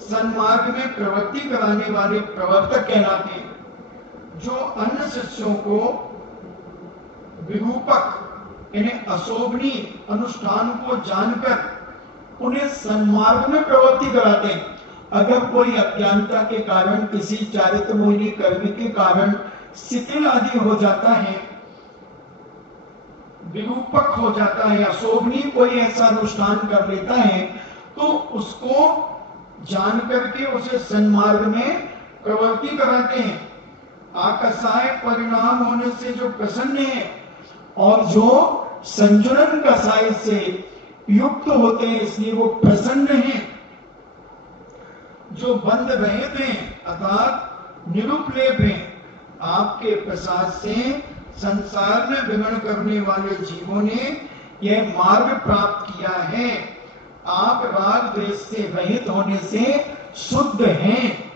सन्मार्ग में प्रवृत्ति कराने वाले प्रवर्तक कहलाते हैं, जो अन्य शिष्यों को विरूपक यानी अशोभनीय अनुष्ठान को जानकर उन्हें सन्मार्ग में प्रवृत्ति कराते हैं। अगर कोई अज्ञानता के कारण, किसी चारित्र मोहिनी कर्म के कारण शिथिल आदि हो जाता है, विरूपक हो जाता है, अशोभनीय कोई ऐसा अनुष्ठान कर लेता है, तो उसको जान करके उसे सन्मार्ग में प्रवृत्ति कराते हैं। आकसाय परिणाम होने से जो प्रसन्न है और जो संजुनन कसाय से युक्त होते हैं, इसलिए वो प्रसन्न हैं। जो बंद रहित हैं अर्थात निरुपलेप हैं, आपके प्रसाद से संसार में विगण करने वाले जीवों ने यह मार्ग प्राप्त किया है। आप राग द्वेष से रहित होने से शुद्ध हैं।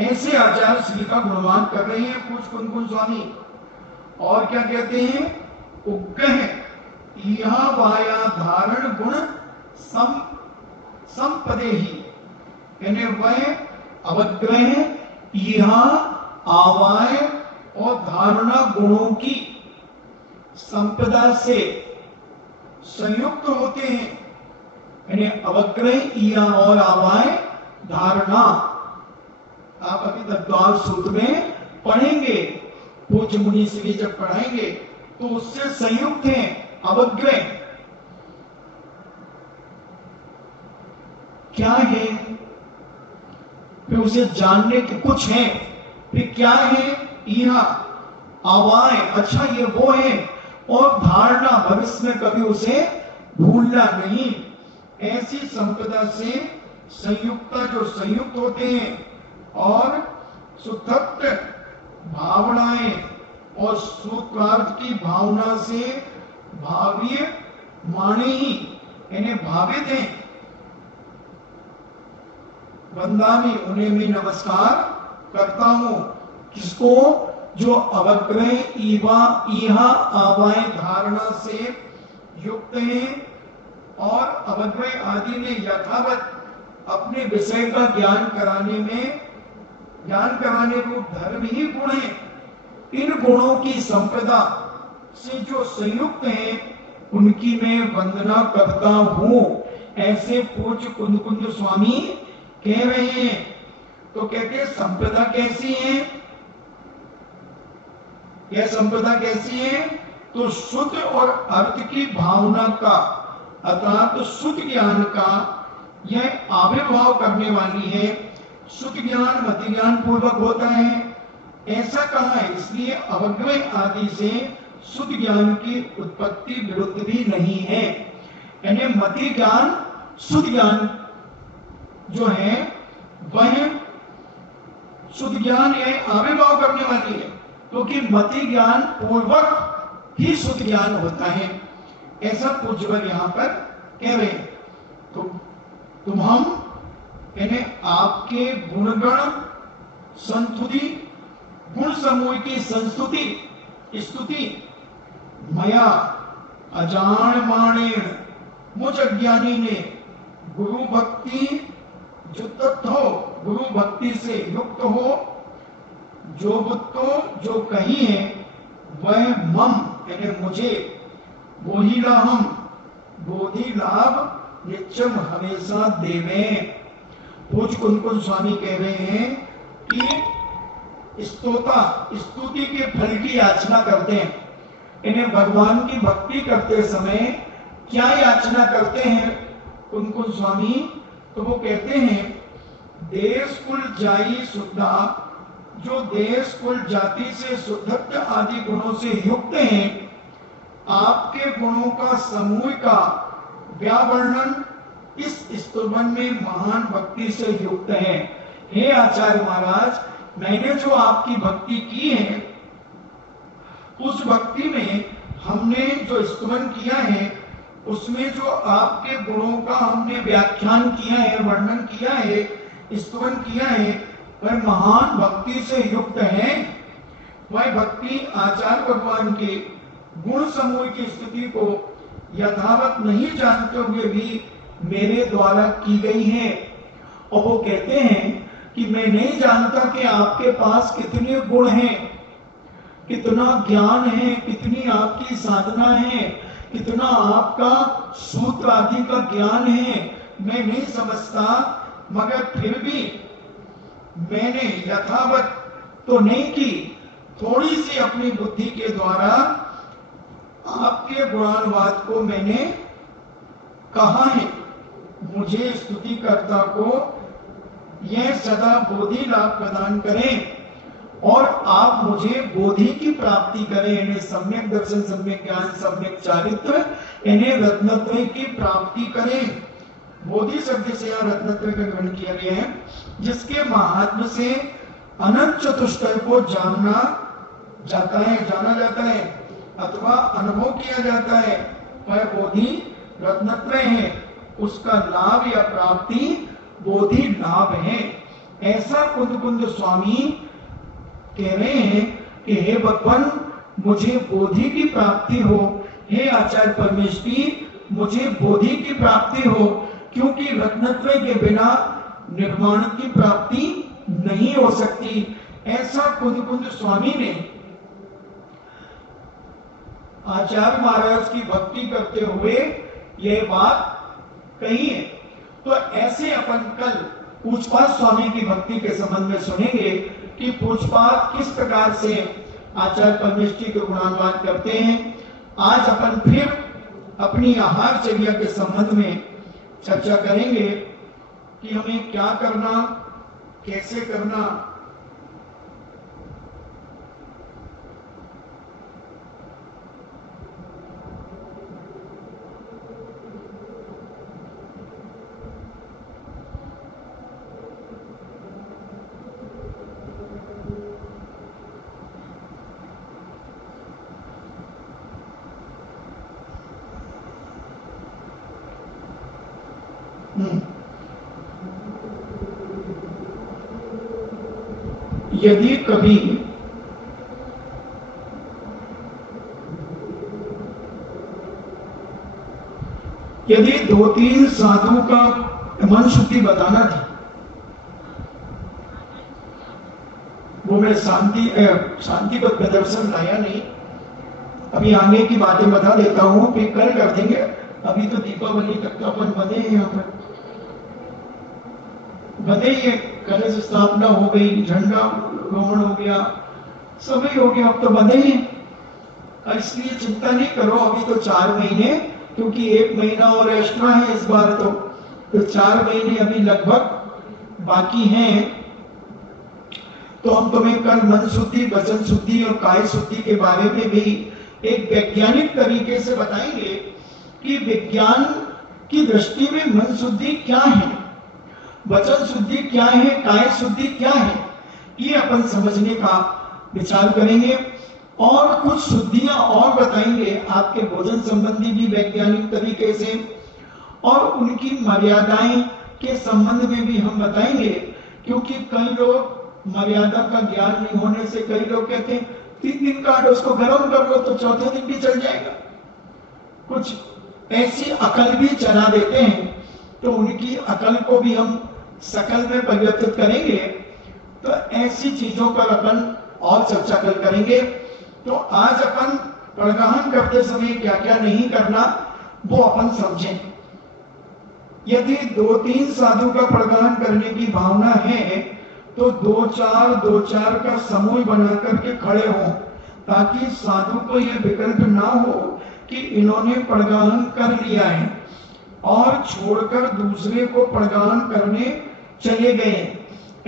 ऐसे आचार्य श्री का गुणगान कर रहे हैं कुछ कुनकुन स्वामी। और क्या कहते हैं, उग्रह यहाँ वाया धारण गुण संपदे ही, यानी वह अवग्रह यहाँ आवाय और धारणा गुणों की संपदा से संयुक्त होते हैं। यानी अवग्रह ईया और आवाय धारणा, आप अभी तक द्वार सूत्र में पढ़ेंगे, पूज्य मुनि श्री जब पढ़ाएंगे तो उससे संयुक्त हैं। अवग्रह क्या है, फिर उसे जानने के कुछ है, फिर क्या है, यह आवाय, अच्छा ये वो है, और धारणा, भविष्य में कभी उसे भूलना नहीं। ऐसी संपदा से संयुक्ता जो संयुक्त होते हैं और सुतप्त भावनाएं और सूत्रार्थ की भावना से भाव्य माने ही, यानी भावित हैं। वंदामी, उन्हें मैं नमस्कार करता हूं। किसको, जो अवग्रह ईहा आवाय धारणा से युक्त हैं और अवग्रह आदि में यथावत अपने विषय का ज्ञान कराने को धर्म ही गुण है। इन गुणों की संपदा से जो संयुक्त हैं, उनकी मैं वंदना करता हूं। ऐसे पूज्य कुंद स्वामी कह रहे हैं। तो कहते हैं संपदा कैसी है, यह संपदा कैसी है, तो शुद्ध और अर्थ की भावना का अर्थात तो शुद्ध ज्ञान का यह आविर्भाव करने वाली है। शुद्ध ज्ञान मति ज्ञान पूर्वक होता है, ऐसा कहा है। इसलिए अवग्रह आदि से शुद्ध ज्ञान की उत्पत्ति विरुद्ध भी नहीं है। यानी मति ज्ञान शुद्ध ज्ञान जो है वह शुद्ध ज्ञान यह आविर्भाव करने वाली है, क्योंकि मति ज्ञान पूर्वक ही शुद्ध ज्ञान होता है। ऐसा पूज्यवर यहां पर कह रहे हैं। तो तुम हम यानी आपके गुणगण संस्तुति, गुण समूह की संस्तुति स्तुति मया अजान माणेन, मुझ अज्ञानी ने गुरु भक्ति जुक्त हो, गुरु भक्ति से युक्त हो, जो बुद्धो जो कही है वह मम यानी मुझे, बोहि लाहम बोधि लाभ नित्यम हमेशा देवे। पूज्य कुंद स्वामी कह रहे हैं कि स्तोता स्तुति के फल की याचना करते हैं। इन्हें भगवान की भक्ति करते समय क्या याचना करते हैं कुंद स्वामी, तो वो कहते हैं देश कुल जाई शुद्धा, जो देश कुल जाति से शुद्धत्व आदि गुणों से युक्त हैं, आपके गुणों का समूह का व्यावर्णन इस स्तुवन में महान भक्ति से युक्त है। हे आचार्य महाराज, मैंने जो आपकी भक्ति की है, उस भक्ति में हमने जो स्तुवन किया है, उसमें जो आपके गुणों का हमने व्याख्यान किया है, वर्णन किया है, स्तुवन किया है, वह महान भक्ति से युक्त है। वह भक्ति आचार्य भगवान के गुण समूह की स्थिति को यथावत नहीं जानते हुए भी मेरे द्वारा की गई है। और वो कहते हैं कि मैं नहीं जानता कि आपके पास कितने गुण हैं, कितना ज्ञान है, कितनी आपकी साधना है, कितना आपका सूत्र आदि का ज्ञान है, मैं नहीं समझता, मगर फिर भी मैंने यथावत तो नहीं की, थोड़ी सी अपनी बुद्धि के द्वारा आपके गुणानुवाद को मैंने कहा है। मुझे स्तुतिकर्ता को यह सदा बोधि लाभ प्रदान करें और आप मुझे बोधि की प्राप्ति करें, इन्हें सम्यक दर्शन, सम्यक ज्ञान, सम्यक चारित्र, इन्हें रत्नत्रय की प्राप्ति करें। बोधि शब्द से यहाँ रत्नत्रय का ग्रहण किया गया है, जिसके महात्म्य से अनंत चतुष्टय को जाना जाता है अथवा अनुभव किया जाता है, वह बोधि रत्नत्रय है, उसका लाभ या प्राप्ति बोधि लाभ है। ऐसा कुंद स्वामी कह रहे हैं कि हे भगवान, मुझे बोधि की प्राप्ति हो, हे आचार्य परमेश्वरी, मुझे बोधि की प्राप्ति हो, क्योंकि रत्नत्रय के बिना निर्वाण की प्राप्ति नहीं हो सकती। ऐसा कुंद स्वामी ने आचार्य महाराज की भक्ति करते हुए यह बात कही है। तो ऐसे अपन कल पूछपात स्वामी की भक्ति के संबंध में सुनेंगे कि पूछपात किस प्रकार से आचार्य परमेश्वरी के गुणानुवाद करते हैं। आज अपन फिर अपनी आहारचर्या के संबंध में चर्चा करेंगे कि हमें क्या करना, कैसे करना। यदि कभी दो तीन साधुओं का मन शुद्धि बताना था, वो मैं शांति पर प्रदर्शन लाया नहीं, अभी आगे की बातें बता देता हूं, फिर कल कर देंगे। अभी तो दीपावली तक का अपन बने हैं, यहाँ पर बने ही, कलश स्थापना हो गई, झंडा रोहण हो गया, सभी हो गया, अब तो बंधे ही। इसलिए चिंता नहीं करो, अभी तो 4 महीने, क्योंकि 1 महीना और एक्स्ट्रा है इस बार, तो 4 महीने अभी लगभग बाकी हैं। तो हम तुम्हें कल मन शुद्धि, वचन शुद्धि और काय शुद्धि के बारे में भी एक वैज्ञानिक तरीके से बताएंगे कि विज्ञान की दृष्टि में मन शुद्धि क्या है, वचन शुद्धि क्या है, काय शुद्धि क्या है, ये अपन समझने का विचार करेंगे। और कुछ शुद्धियां और बताएंगे आपके भोजन संबंधी भी वैज्ञानिक तरीके से, और उनकी मर्यादाएं के संबंध में भी हम बताएंगे, क्योंकि कई लोग मर्यादा का ज्ञान नहीं होने से कई लोग कहते हैं 3 दिन का उसको गर्म कर लो तो चौथे दिन भी चल जाएगा, कुछ ऐसी अकल भी चला देते हैं। तो उनकी अकल को भी हम सकल में परिवर्तित करेंगे। तो ऐसी चीजों पर अपन और चर्चा करेंगे। तो आज अपन प्रणगाहन करते समय क्या क्या नहीं करना वो अपन समझें। यदि 2-3 साधु का प्रणगाहन करने की भावना है तो 2-4 का समूह बना करके खड़े हों, ताकि साधु को यह विकल्प ना हो कि इन्होंने प्रणगाहन कर लिया है और छोड़कर दूसरे को प्रणगाहन करने चले गए।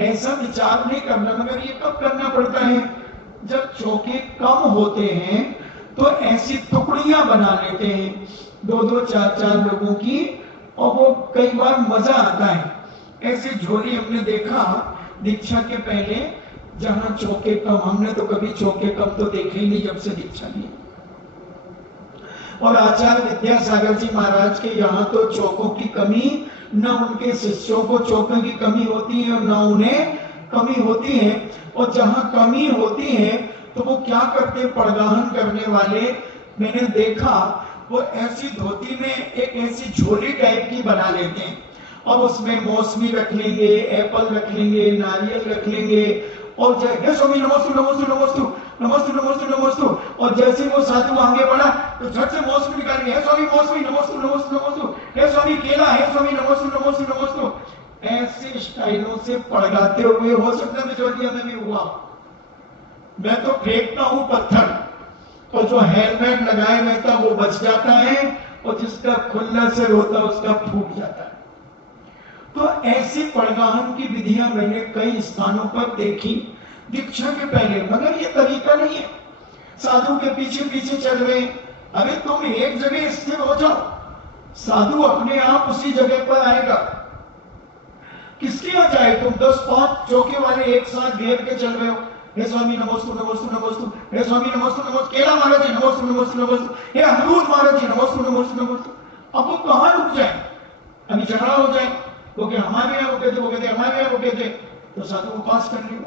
ऐसा विचार नहीं करना, मगर ये कब करना पड़ता है? जब चौके कम होते हैं तो ऐसी टुकड़ियां बना लेते हैं 2-2, 4-4 लोगों की, और वो कई बार मजा आता है। ऐसे झोली हमने देखा दीक्षा के पहले, जहां चौके कम, हमने तो कभी चौके कम तो देखे ही नहीं जब से दीक्षा ली। और आचार्य विद्यासागर जी महाराज के यहाँ तो चौकों की कमी, न उनके शिष्यों को चौकों की कमी होती है और न उन्हें कमी होती है। और जहां कमी होती है तो वो क्या करते हैं, पड़गाहन करने वाले मैंने देखा, वो ऐसी धोती में एक ऐसी झोली टाइप की बना लेते हैं, और उसमें मौसमी रख लेंगे, एप्पल रख लेंगे, नारियल रख लेंगे, और जय स्वामी नमोस्तु नमोस्तु नमोस्तु नमोस्तु नमोस्तु नमोस्तु, और जैसे वो साधु आगे बढ़ा तो झट से मौसमी निकालेंगे, हे स्वामी मौसमी नमोस्तु नमोस्तु नमोस्तु, हे स्वामी केला, हे स्वामी नमोस्तु नमोस्तु नमोस्तु। ऐसे स्टाइलों से पड़गाते हुए, हो सकता है बिचौलिया में भी हुआ। मैं तो फेंकता हूं पत्थर, तो जो हेलमेट लगाए रहता वो बच जाता है, और जिसका खुला सिर होता उसका फूट जाता है। तो ऐसी पड़गाहन की विधियां मैंने कई स्थानों पर देखी दीक्षा के पहले, मगर ये तरीका नहीं है। साधु के पीछे पीछे चल रहे, अरे तुम एक जगह स्थिर हो जाओ, साधु अपने आप उसी जगह पर आएगा। किसके यहाँ जाए? तुम 10-5 चौके वाले एक साथ घेर के चल रहे हो, हे स्वामी नमोस्तु नमोस्तु नमोस्तु, हे स्वामी नमोस्तु नमोस्तु, केला महाराज जी नमोस्तु नमोस्तु नमोस्तु, हे अमरूद महाराज जी नमोस्तु नमोस्तु नमोस्तु। अब वो कहाँ रुक जाए? अभी झगड़ा हो जाए, वो क्या हमारे यहाँ रुके थे, वो कहते हमारे यहाँ रुके थे, तो साधु उपास कर लेगा।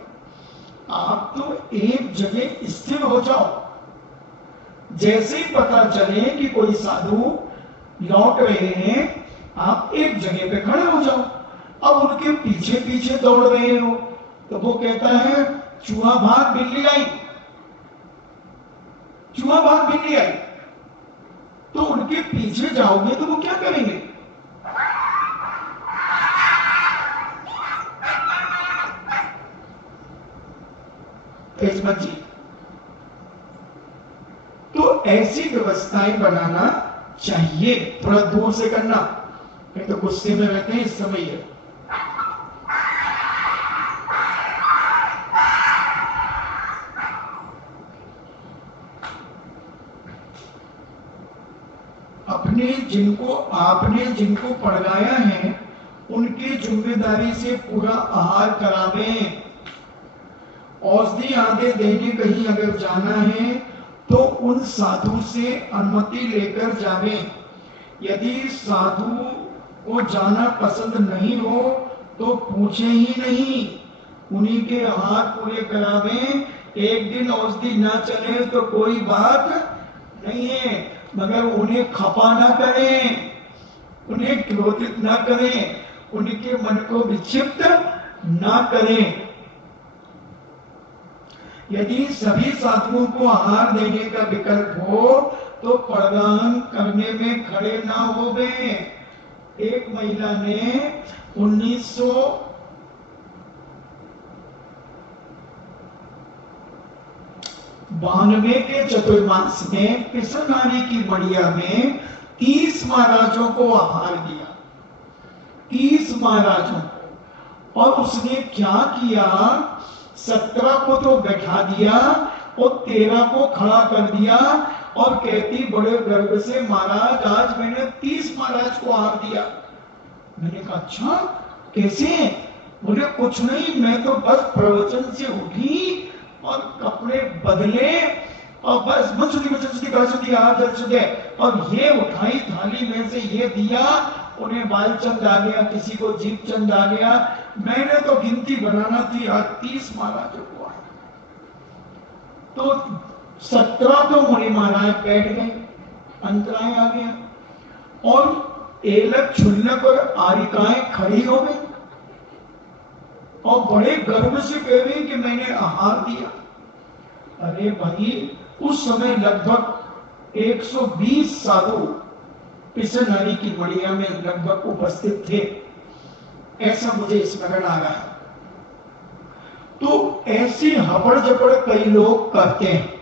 आप तो एक जगह स्थिर हो जाओ, जैसे ही पता चले कि कोई साधु लौट रहे हैं, आप एक जगह पे खड़े हो जाओ। अब उनके पीछे पीछे दौड़ रहे हो तो वो कहता है चूहा भाग बिल्ली आई, चूहा भाग बिल्ली आई, तो उनके पीछे जाओगे तो वो क्या करेंगे? जी, तो ऐसी व्यवस्थाएं बनाना चाहिए, थोड़ा दूर से करना, नहीं तो गुस्से में रहते हैं इस समय है। आपने जिनको पढ़ाया है उनकी जिम्मेदारी से पूरा आहार करावें। औषधि आदि देने कहीं अगर जाना है तो उन साधु से अनुमति लेकर जावें। यदि साधु को जाना पसंद नहीं हो तो पूछे ही नहीं, उन्हीं के आहार पूरे करावें। एक दिन औषधि ना चले तो कोई बात नहीं है, मगर उन्हें खपा ना करें, उन्हें क्रोधित ना करें, उनके मन को विक्षिप्त ना करें। यदि सभी साधुओं को आहार देने का विकल्प हो तो पड़गाहन करने में खड़े ना हो गए। एक महिला ने 1992 के चतुर्मास में पिसनारी की मड़िया में 30 महाराजों को आहार दिया, 30 महाराजों को। और उसने क्या किया, 17 को तो बैठा दिया और 13 को खड़ा कर दिया और कहती बड़े गर्व से, महाराज आज मैंने 30 महाराज को आहार दिया। मैंने कहा अच्छा कैसे? बोले कुछ नहीं, मैं तो बस प्रवचन से उठी और कपड़े बदले और बस मंसुदी और ये उठाई थाली में से ये दिया, उन्हें बालचंद आ गया, किसी को जीप चंद आ गया। मैंने तो गिनती बनाना थी, आज 30 महाराजों को आए। तो 17 तो मुनि महाराज बैठ गए, अंतराय आ गया और एलक छुल्लक और आरिकाएं खड़ी हो गई और बड़े गर्व से कह रहे कि मैंने आहार दिया। अरे भाई, उस समय लगभग 120 साधु पिसनारी की मड़िया में लगभग उपस्थित थे, ऐसा मुझे स्मरण आ रहा है। तो ऐसी हबड़ जबड़ कई लोग करते हैं,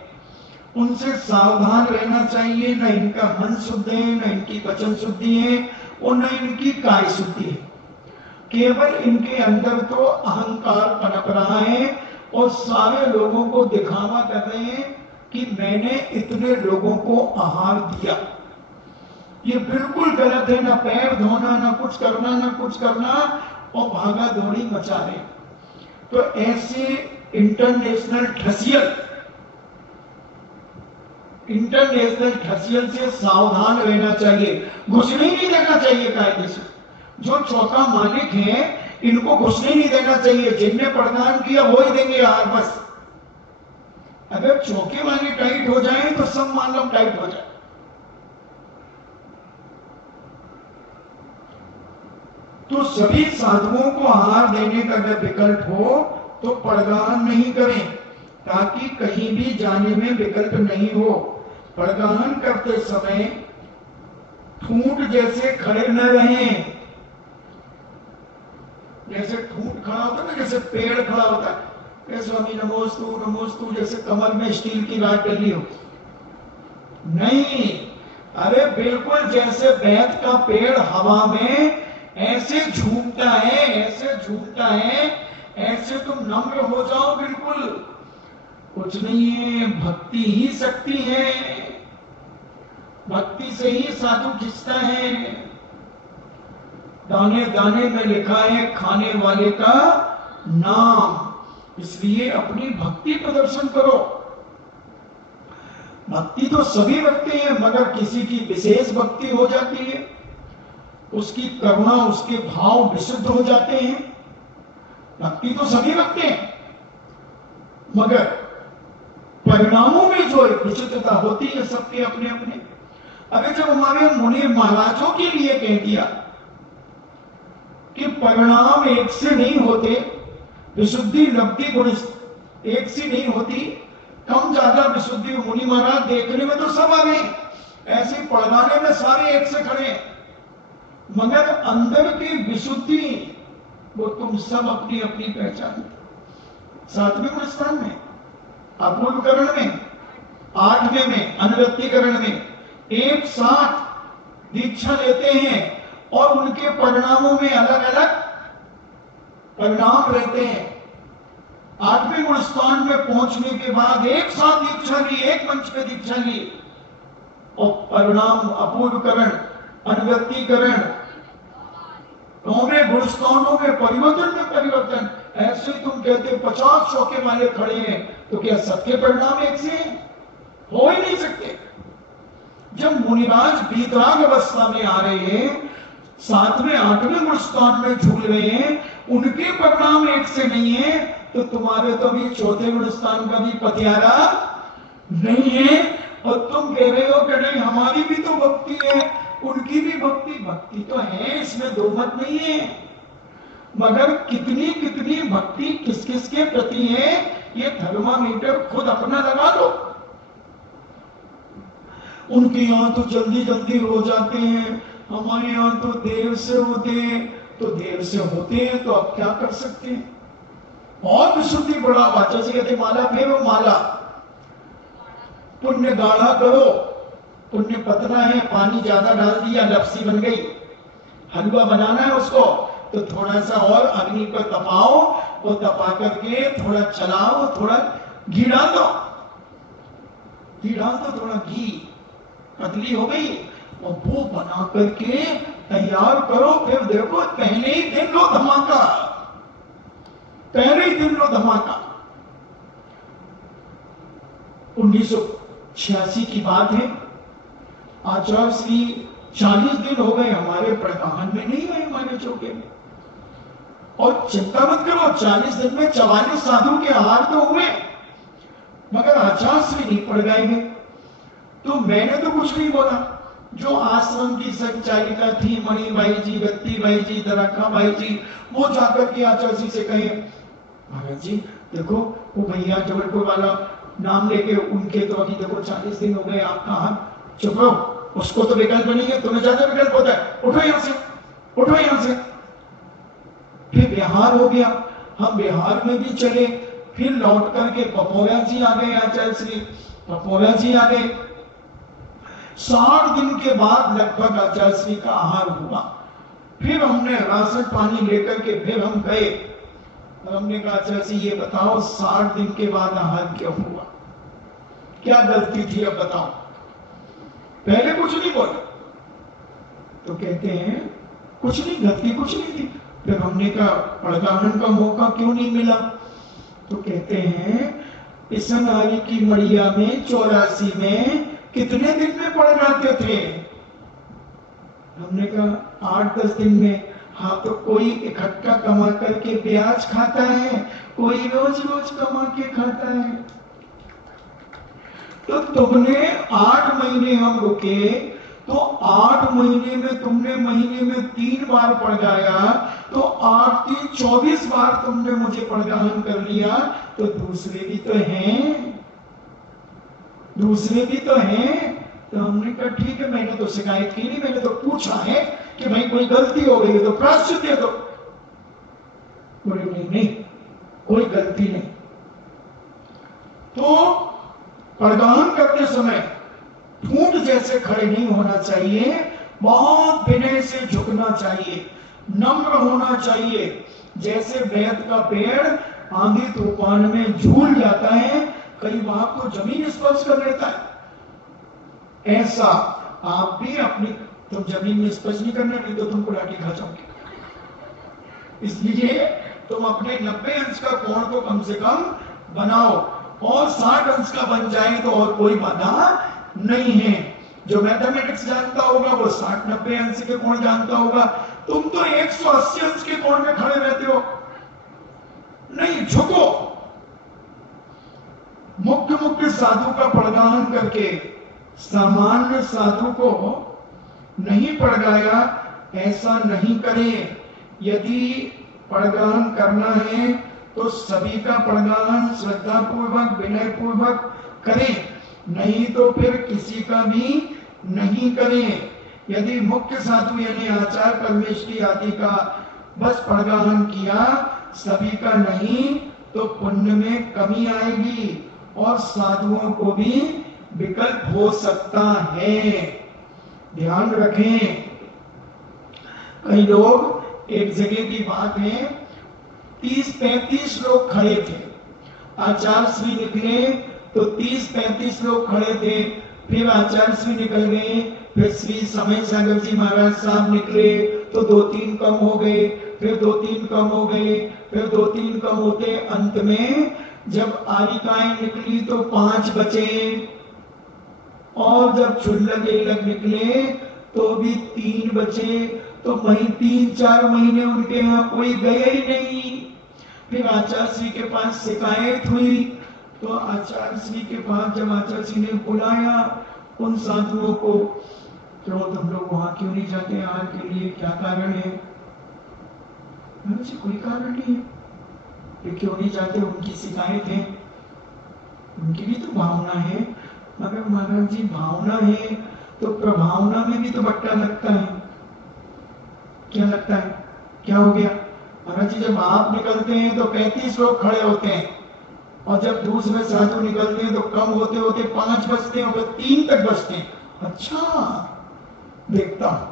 उनसे सावधान रहना चाहिए। न इनका मन शुद्ध है, न इनकी वचन शुद्धि है और न इनकी काय शुद्धि है। केवल इनके अंदर तो अहंकार पनप रहा है और सारे लोगों को दिखावा कर रहे हैं कि मैंने इतने लोगों को आहार दिया। ये बिल्कुल गलत है। ना पैर धोना, ना कुछ करना, ना कुछ करना, और भागा दौड़ी मचा रहे। तो ऐसे इंटरनेशनल ठसियल से सावधान रहना चाहिए। घुसने नहीं देना चाहिए कायदे से। जो चौथा मालिक है इनको घुसने नहीं देना चाहिए। जिनने प्रदान किया वो ही देंगे यार बस। अगर चौके वाले टाइट हो जाए तो सब मालूम टाइट हो जाए। तो सभी साधुओं को आहार देने का अगर विकल्प हो तो प्रदान नहीं करें, ताकि कहीं भी जाने में विकल्प नहीं हो। प्रदान करते समय ठूंठ जैसे खड़े न रहें। जैसे ठूंठ खड़ा होता है ना, जैसे पेड़ खड़ा होता है, स्वामी नमोस्तु जैसे कमर में स्टील की राड डली हो। नहीं, अरे बिल्कुल जैसे बैत का पेड़ हवा में ऐसे झूमता है, ऐसे झूमता है, ऐसे तुम नम्र हो जाओ। बिल्कुल कुछ नहीं है, भक्ति ही शक्ति है। भक्ति से ही साधु खिंचता है। दाने दाने में लिखा है खाने वाले का नाम। इसलिए अपनी भक्ति प्रदर्शन करो। भक्ति तो सभी रखते हैं, मगर किसी की विशेष भक्ति हो जाती है, उसकी करुणा, उसके भाव विशुद्ध हो जाते हैं। भक्ति तो सभी रखते हैं, मगर परिणामों में जो विचित्रता होती है सबके अपने अपने। अगर जब हमारे मुनि महाराजों के लिए कह दिया कि परिणाम एक से नहीं होते, विशुद्धि लब्धि गुण एक से नहीं होती, कम ज्यादा विशुद्धि। मुनि महाराज देखने में तो सब आ गए, ऐसे पढ़ाने में सारे एक से खड़े, मगर अंदर की विशुद्धि वो तुम सब अपनी अपनी पहचान। 7वें गुण स्थान में, अपूर्वकरण में, 8वें में, अनुवृत्तिकरण में एक साथ दीक्षा लेते हैं और उनके परिणामों में अलग अलग परिणाम रहते हैं। 8वें गुण स्थान में पहुंचने के बाद एक साथ दीक्षा ली, एक मंच पे दीक्षा ली, और परिणाम अपूर्वकरण, अनुवृत्तिकरण, 9वें गुण स्थानों में परिवर्तन में परिवर्तन। ऐसे तुम कहते 50 चौके वाले खड़े हैं, तो क्या सबके परिणाम एक से हैं? हो ही नहीं सकते। जब मुनिराज बीतराग अवस्था में आ रहे हैं, 7वें 8वें गुण स्थान में झूल रहे हैं, उनके परिणाम एक से नहीं है, तो तुम्हारे तो भी 4थे गुण स्थान का भी पतियारा नहीं है। और तुम कह रहे हो कि नहीं हमारी भी तो भक्ति है, उनकी भी भक्ति तो है, इसमें दो मत नहीं है। मगर कितनी कितनी भक्ति किस किस के प्रति है, ये थर्मामीटर खुद अपना लगा लो। उनके यहां तो जल्दी जल्दी हो जाते हैं, हमारे यहां तो देर से होते हैं। तो देर से होते हैं तो अब क्या कर सकते हैं? और विशुद्धि बढ़ा, वाचा से कहते माला फेरो माला, पुण्य गाढ़ा करो। पुण्य पतला है, पानी ज्यादा डाल दिया, लपसी बन गई। हलवा बनाना है उसको, तो थोड़ा सा और अग्नि को तपाओ, और तपा करके थोड़ा चलाओ, थोड़ा घी डाल दो, थोड़ा घी, पतली हो गई, और वो बना करके तैयार करो। फिर देखो पहले ही दिन लो धमाका, पहले ही दिन लो धमाका। 1986 की बात है। आचार्य श्री 40 दिन हो गए हमारे प्रकाहन में नहीं आए, हमारे चौके में। और चिंता मत करो, 40 दिन में 44 साधु के आहार तो हुए, मगर आचार्य श्री नहीं पड़ गए हैं। तो मैंने तो कुछ नहीं बोला। जो आश्रम की संचालिका थी, मणि भाई जी, गत्ती भाई जी, दरखा भाई जी, वो जाकर के आचार्य जी से कहे, महाराज जी देखो वो भैया जबलपुर वाला नाम लेके, उनके तो अभी देखो 40 दिन हो गए, आप कहा चुप रहो, उसको तो विकल्प नहीं है, तुम्हें ज्यादा विकल्प होता है, उठो यहां से, उठो यहां से। फिर बिहार हो गया, हम बिहार में भी चले, फिर लौट करके पपोया जी आ गए, आचार्य श्री पपोया जी आ गए। 60 दिन के बाद लगभग आचार्य श्री का आहार हुआ। फिर हमने राशन पानी लेकर के फिर हम गए और हमने कहा चाची ये बताओ 60 दिन के बाद आहार क्यों हुआ, क्या गलती थी अब बताओ। पहले कुछ नहीं बोले तो कहते हैं कुछ नहीं, गलती कुछ नहीं थी। फिर हमने कहा पड़गाहन का मौका क्यों नहीं मिला, तो कहते हैं पिसनारी की मड़िया में 84 में कितने दिन में पड़ जाते थे। हमने कहा 8-10 दिन में। हाँ तो कोई इकट्ठा कमा करके ब्याज खाता है, कोई रोज रोज कमा के खाता है। तो तुमने 8 महीने हम रुके तो 8 महीने में तुमने महीने में 3 बार पड़ जाया, तो 8 3 24 बार तुमने मुझे पड़गाहन कर लिया। तो दूसरे भी तो हैं, दूसरे भी तो हैं। तो हमने कहा ठीक है, मैंने तो शिकायत की नहीं, मैंने तो पूछा है कि भाई कोई गलती हो गई है तो प्रायश्चित दे दो। बोले नहीं नहीं कोई गलती नहीं। तो पड़गाहन करते समय ठूंठ जैसे खड़े नहीं होना चाहिए, बहुत विनय से झुकना चाहिए, नम्र होना चाहिए। जैसे बेत का पेड़ आंधी तूफान में झूल जाता है, कई बार तो जमीन स्पर्श कर लेता है, ऐसा आप भी अपनी तुम जमीन में स्पर्श नहीं करना, नहीं तो तुमको लाठी खा जाओगे। इसलिए तुम अपने 90 अंश का कोण तो कम से कम बनाओ, और 60 अंश का बन जाए तो और कोई बाधा नहीं है। जो मैथमेटिक्स जानता होगा वो 60-90 अंश के कोण जानता होगा। तुम तो 180 अंश के कोण में खड़े रहते हो। नहीं, झुको। मुख्य साधु का पड़गाहन करके सामान्य साधु को नहीं पड़गाया, ऐसा नहीं करें। यदि पड़गाहन करना है तो सभी का पड़गाहन श्रद्धा पूर्वक विनय पूर्वक करें, नहीं तो फिर किसी का भी नहीं करें। यदि मुख्य साधु यानी आचार्य परमेष्ठी आदि का बस पड़गाहन किया, सभी का नहीं, तो पुण्य में कमी आएगी और साधुओं को भी विकल्प हो सकता है। ध्यान रखें। कई लोग, एक जगह की बात है, 30-35 लोग खड़े थे। आचार्य श्री निकले तो 30-35 लोग खड़े थे। फिर आचार्य श्री निकल गए, फिर श्री समय सागर जी महाराज साहब निकले तो 2-3 कम हो गए, फिर 2-3 कम हो गए, फिर 2-3 कम होते अंत में जब आरिकाएं निकली तो 5 बचे, और जब छुल्लग निकले तो भी 3 बचे। तो वही 3-4 महीने उनके यहाँ कोई गए ही नहीं। फिर आचार्य श्री के पास शिकायत हुई, तो आचार्य श्री के पास जब आचार्य श्री ने बुलाया उन साधुओं को, तो तुम लोग वहां क्यों नहीं जाते आहार के लिए, क्या कारण है? कोई कारण नहीं है, ये क्यों नहीं जाते, उनकी शिकायत है, उनकी भी तो भावना है। मगर महाराज जी भावना है तो प्रभावना में भी तो बट्टा लगता है। क्या लगता है, क्या हो गया? महाराज जी जब आप निकलते हैं तो 35 लोग खड़े होते हैं, और जब दूसरे साधु निकलते हैं तो कम होते होते 5 बचते हैं, और 3 तक बचते हैं। अच्छा, देखता हूं,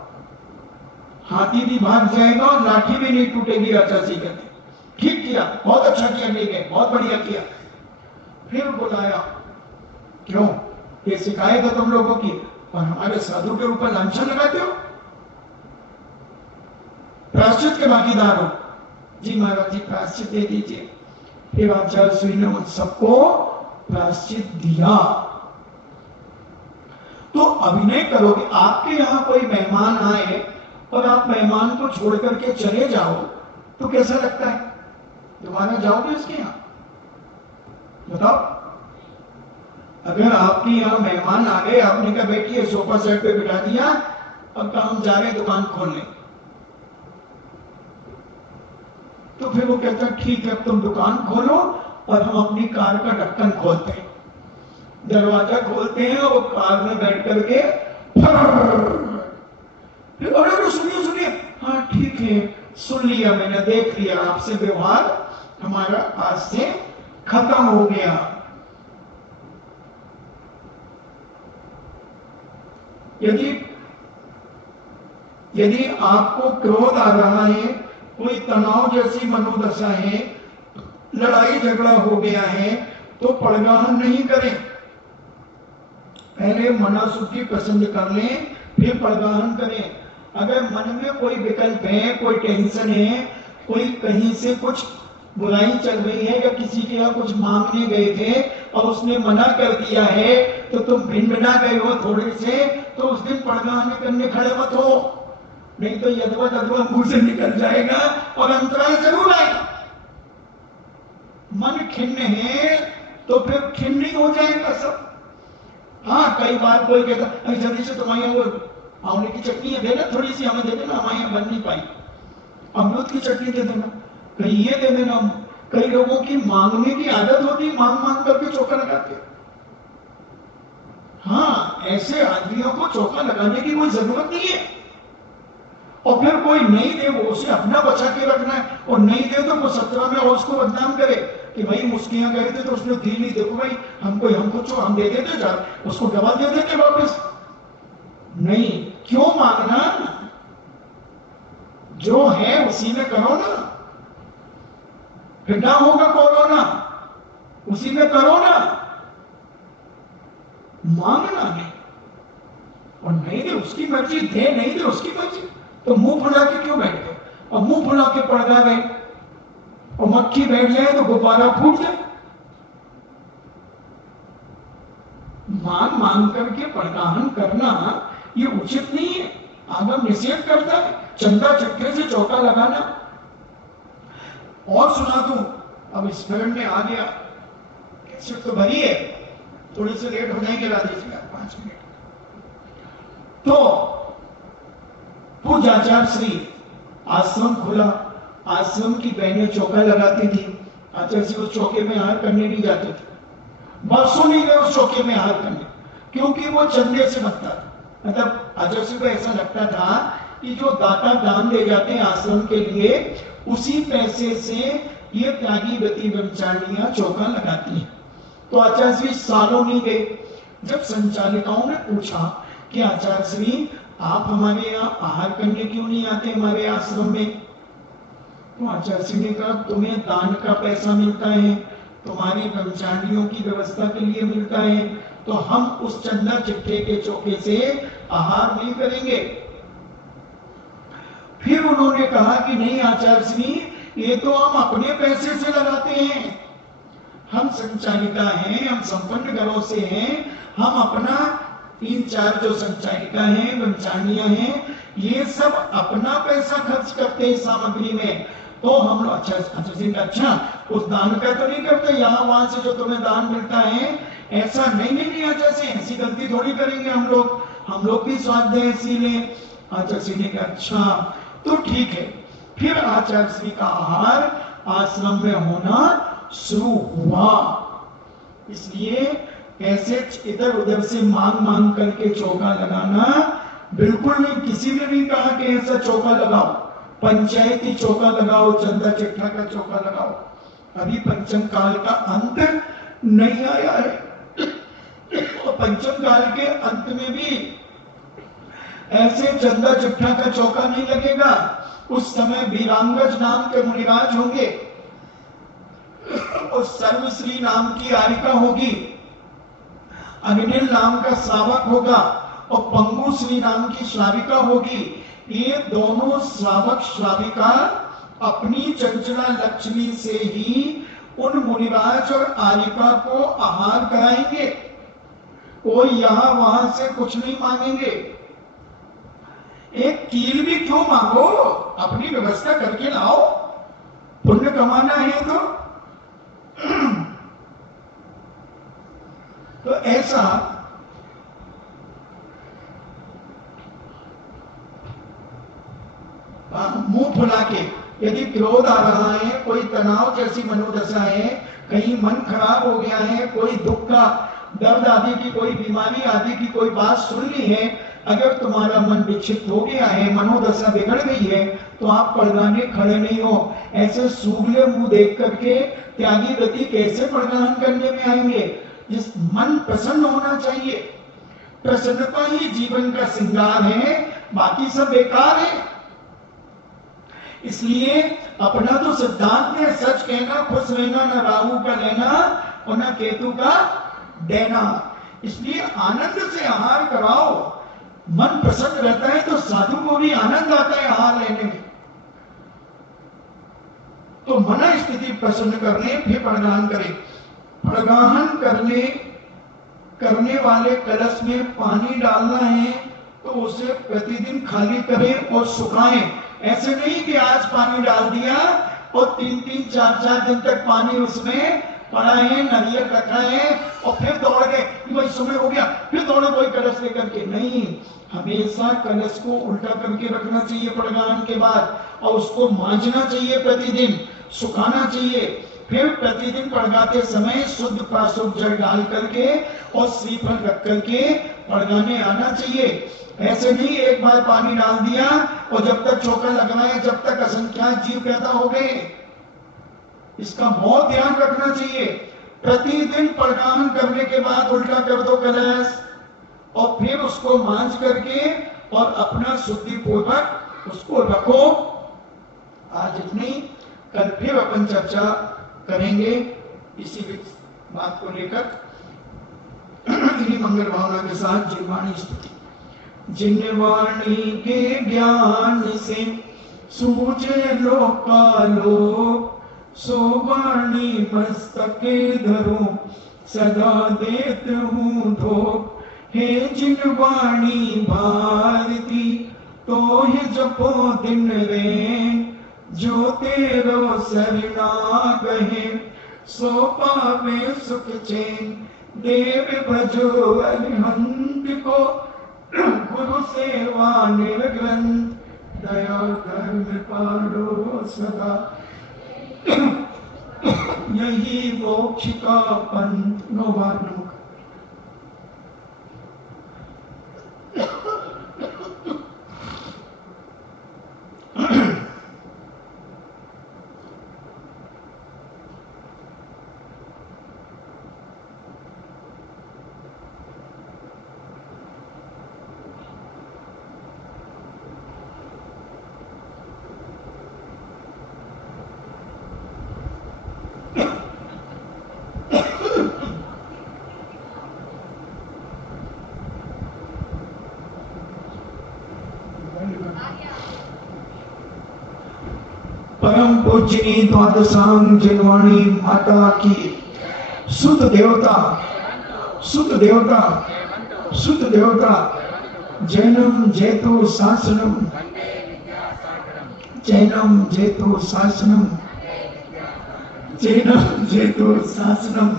हाथी भी भाग जाएगा और लाठी भी नहीं टूटेगी। आचार्य जी कहते ठीक किया, बहुत अच्छा किया, ले गए, बहुत बढ़िया किया। फिर बुलाया, क्यों, ये शिकायत है तुम लोगों की और हमारे साधु के ऊपर लांछन लगाते हो, प्रायश्चित के भागीदार हो। जी महाराज जी प्रायश्चित दे दीजिए। फिर आचार्य श्री ने उन सबको प्रायश्चित दिया। तो अभिनय करोगे, आपके यहां कोई मेहमान आए और आप मेहमान को छोड़ करके चले जाओ तो कैसा लगता है? दोबारा जाओगे उसके यहां? बताओ। अगर आपके यहाँ मेहमान आ गए, आपने कहा बैठिए, सोफा सेट पे बिठा दिया, अब कहा हम जा रहे दुकान खोलने, तो फिर वो कहता है ठीक है अब तुम दुकान खोलो, और हम अपनी कार का ढक्कन खोलते हैं, दरवाजा खोलते हैं और कार में बैठ करके फिर अरे सुनिए सुनिए, हाँ ठीक है सुन लिया मैंने, देख लिया, आपसे व्यवहार हमारा आज से खत्म हो गया। यदि यदि आपको क्रोध आ रहा है, कोई तनाव जैसी मनोदशा है, लड़ाई झगड़ा हो गया है, तो पड़गाहन नहीं करें। पहले मनोसुखी पसंद कर लें, फिर पड़गाहन करें। अगर मन में कोई विकल्प है, कोई टेंशन है, कोई कहीं से कुछ बुराई चल रही है, या किसी के यहाँ कुछ मांगने गए थे और उसने मना कर दिया है, तो तुम भिनभिना गए हो थोड़े से, तो उस दिन पड़गाहन करने खड़े मत हो, नहीं तो यदवा तदवा मुंह से निकल जाएगा और अंतराय जरूर आएगा। मन खिन्न है तो फिर खिन्न ही हो जाएगा सब। हाँ, कई बार कोई कहता जल्दी से तुम्हारे यहाँ वो आंवले की चटनी है, देना थोड़ी सी, हमें दे देना, हमारे यहाँ बन नहीं पाई। अमरूद की चटनी दे देना, कहीं ये दे देना। कई लोगों की मांगने की आदत होती, मांग मांग करके चौका लगाते। हाँ, ऐसे आदमियों को चौका लगाने की कोई जरूरत नहीं है। और फिर कोई नहीं दे, वो उसे अपना बचा के रखना है, और नहीं दे तो वो 17 में और उसको बदनाम करे कि भाई उसके यहाँ गए थे तो उसने दी नहीं, देखो भाई हमको हम दे देते, जा उसको डबल दे देते वापस। नहीं, क्यों मांगना, जो है उसी में करो ना। फिर ना होगा कोरोना, उसी में करो ना, मांगना नहीं। और नहीं दे उसकी मर्जी, दे नहीं दे उसकी मर्जी, तो मुंह फुला के क्यों बैठ गए? और मुंह फुला के पड़ गए और मक्खी बैठ जाए तो गुब्बारा फूट जाए। मांग मांग करके पड़गाहन करना ये उचित नहीं है, आगम निषेध करता है। चंदा चक्के से चौका लगाना। और सुना दूं, अब स्मरण में आ गया, कैसे तो भरी है, थोड़ी सी लेट हो जाएंगे, ला दीजिएगा 5 मिनट। तो पूज्य आचार्य श्री आश्रम खुला, आश्रम की बहनें चौका लगाती थी। आचार्य श्री उस चौके में हार करने नहीं जाते थे, बरसों नहीं गए उस चौके में हार करने, क्योंकि वो चंदे से बनता था। मतलब आचार्य श्री को ऐसा लगता था कि जो दाता दान दे जाते हैं आश्रम के लिए, उसी पैसे से ये त्यागी व्रती ब्रह्मचारियां चौका लगाती हैं। तो आचार्य श्री सालों नहीं गए। जब संचालिकाओं ने पूछा कि आचार्य श्री आप हमारे यहाँ आहार करने क्यों नहीं आते हमारे आश्रम में, तो आचार्य श्री ने कहा तुम्हें दान का पैसा मिलता है, तुम्हारी ब्रह्मचारियों की व्यवस्था के लिए मिलता है, तो हम उस चंदा चिट्ठे के चौके से आहार नहीं करेंगे। फिर उन्होंने कहा कि नहीं आचार्य श्री, ये तो हम अपने पैसे से लगाते हैं, हम संचालिका हैं, हम संपन्न घरों से हैं, हम अपना 3-4 जो संचालिका हैं, ब्रह्मचारियां हैं, ये सब अपना पैसा खर्च करते हैं सामग्री में। तो हम लोग अच्छा उस दान का तो नहीं करते, यहाँ वहां से जो तुम्हें दान मिलता है ऐसा नहीं आचार्य, ऐसी गलती थोड़ी करेंगे हम लोग भी स्वाध्याय इसीलिए। आचार्य श्री ने कहा अच्छा तो ठीक है। फिर आचार्य श्री का आहार आश्रम में होना शुरू हुआ। इसलिए ऐसे इधर उधर से मांग करके चौका लगाना बिल्कुल नहीं, किसी ने नहीं कहा कि ऐसा चौका लगाओ, पंचायती चौका लगाओ, चंदा चिट्ठा का चौका लगाओ। अभी पंचम काल का अंत नहीं आया है, और पंचम काल के अंत में भी ऐसे चंदा चिट्ठा का चौका नहीं लगेगा। उस समय वीरांगज नाम के मुनिराज होंगे, और सर्वश्री नाम की आरिका होगी, अग्निल नाम का श्रावक होगा, और पंगुश्री नाम की श्राविका होगी। ये दोनों श्रावक श्राविका अपनी चंचला लक्ष्मी से ही उन मुनिराज और आरिका को आहार कराएंगे। कोई यहां वहां से कुछ नहीं मांगेंगे। एक कील भी क्यों मांगो, अपनी व्यवस्था करके लाओ, पुण्य कमाना है तो ऐसा मुंह फुला के, यदि क्रोध आ रहा है, कोई तनाव जैसी मनोदशा है, कहीं मन खराब हो गया है, कोई दुख का दर्द आदि की कोई बीमारी आदि की कोई बात सुन ली है, अगर तुम्हारा मन विक्षिप्त हो गया है, मनोदशा बिगड़ गई है, तो आप पड़गाने खड़े नहीं हो। ऐसे सूगले मुंह देख करके त्यागी व्रती कैसे पड़गान करने में आएंगे? मन प्रसन्न होना चाहिए। प्रसन्नता ही जीवन का श्रृंगार है। बाकी सब बेकार है। इसलिए अपना तो सिद्धांत है, सच कहना, खुश रहना, न राहु का लेना और न केतु का देना। इसलिए आनंद से आहार कराओ, मन प्रसन्न रहता है तो साधु को भी आनंद आता है आहार लेने में। तो मन स्थिति प्रसन्न करने फिर प्रदान करें। प्रगाहन करने वाले कलश में पानी डालना है तो उसे प्रतिदिन खाली करें और सुखाएं। ऐसे नहीं कि आज पानी डाल दिया और 3-3, 4-4 दिन तक पानी उसमें पड़ा है, नारियल रखा है और फिर दौड़ गए कि भाई समय हो गया, फिर दौड़े कोई कलश लेकर के। नहीं, हमेशा कलश को उल्टा करके रखना चाहिए प्रगाहन के बाद, और उसको मांजना चाहिए प्रतिदिन, सुखाना चाहिए। फिर प्रतिदिन पड़गाते समय शुद्ध प्राशुद्ध जल डाल करके और श्रीफल रख करके पड़गाने आना चाहिए। ऐसे नहीं एक बार पानी डाल दिया और जब तक चौका लगवाए जब तक असंख्यात जीव पैदा हो गए। इसका बहुत ध्यान रखना चाहिए। प्रतिदिन पड़गान करने के बाद उल्टा कर दो कलश और फिर उसको मांझ करके और अपना शुद्धि पूर्वक उसको रखो। आज इतनी, कल फिर अपन चर्चा करेंगे इसी बात को लेकर। इन्हीं मंगल भावना के साथ जिनवाणी स्तुति। जिनवाणी के ज्ञान से सूझे लोकालोक, सो वाणी मस्तके धरो सदा देत हूँ धोख। हे जिनवाणी भारती तो ही जपो दिन रे, जो तेरो सरना गहे सो पावे सुख चैन। देव भजो अरिहंत को गुरु सेवा निर्ग्रंथ, दया धर्म पालो सदा यही मोक्ष का पंथ। नोवार नमः। परम पूजनी द्वादशांग जिनवाणी माता की सुत देवता, सुत देवता, सुत देवता। जैनम जेतो शासनम, जैनम जेतो शासनम, जैनम जेतो शासनम।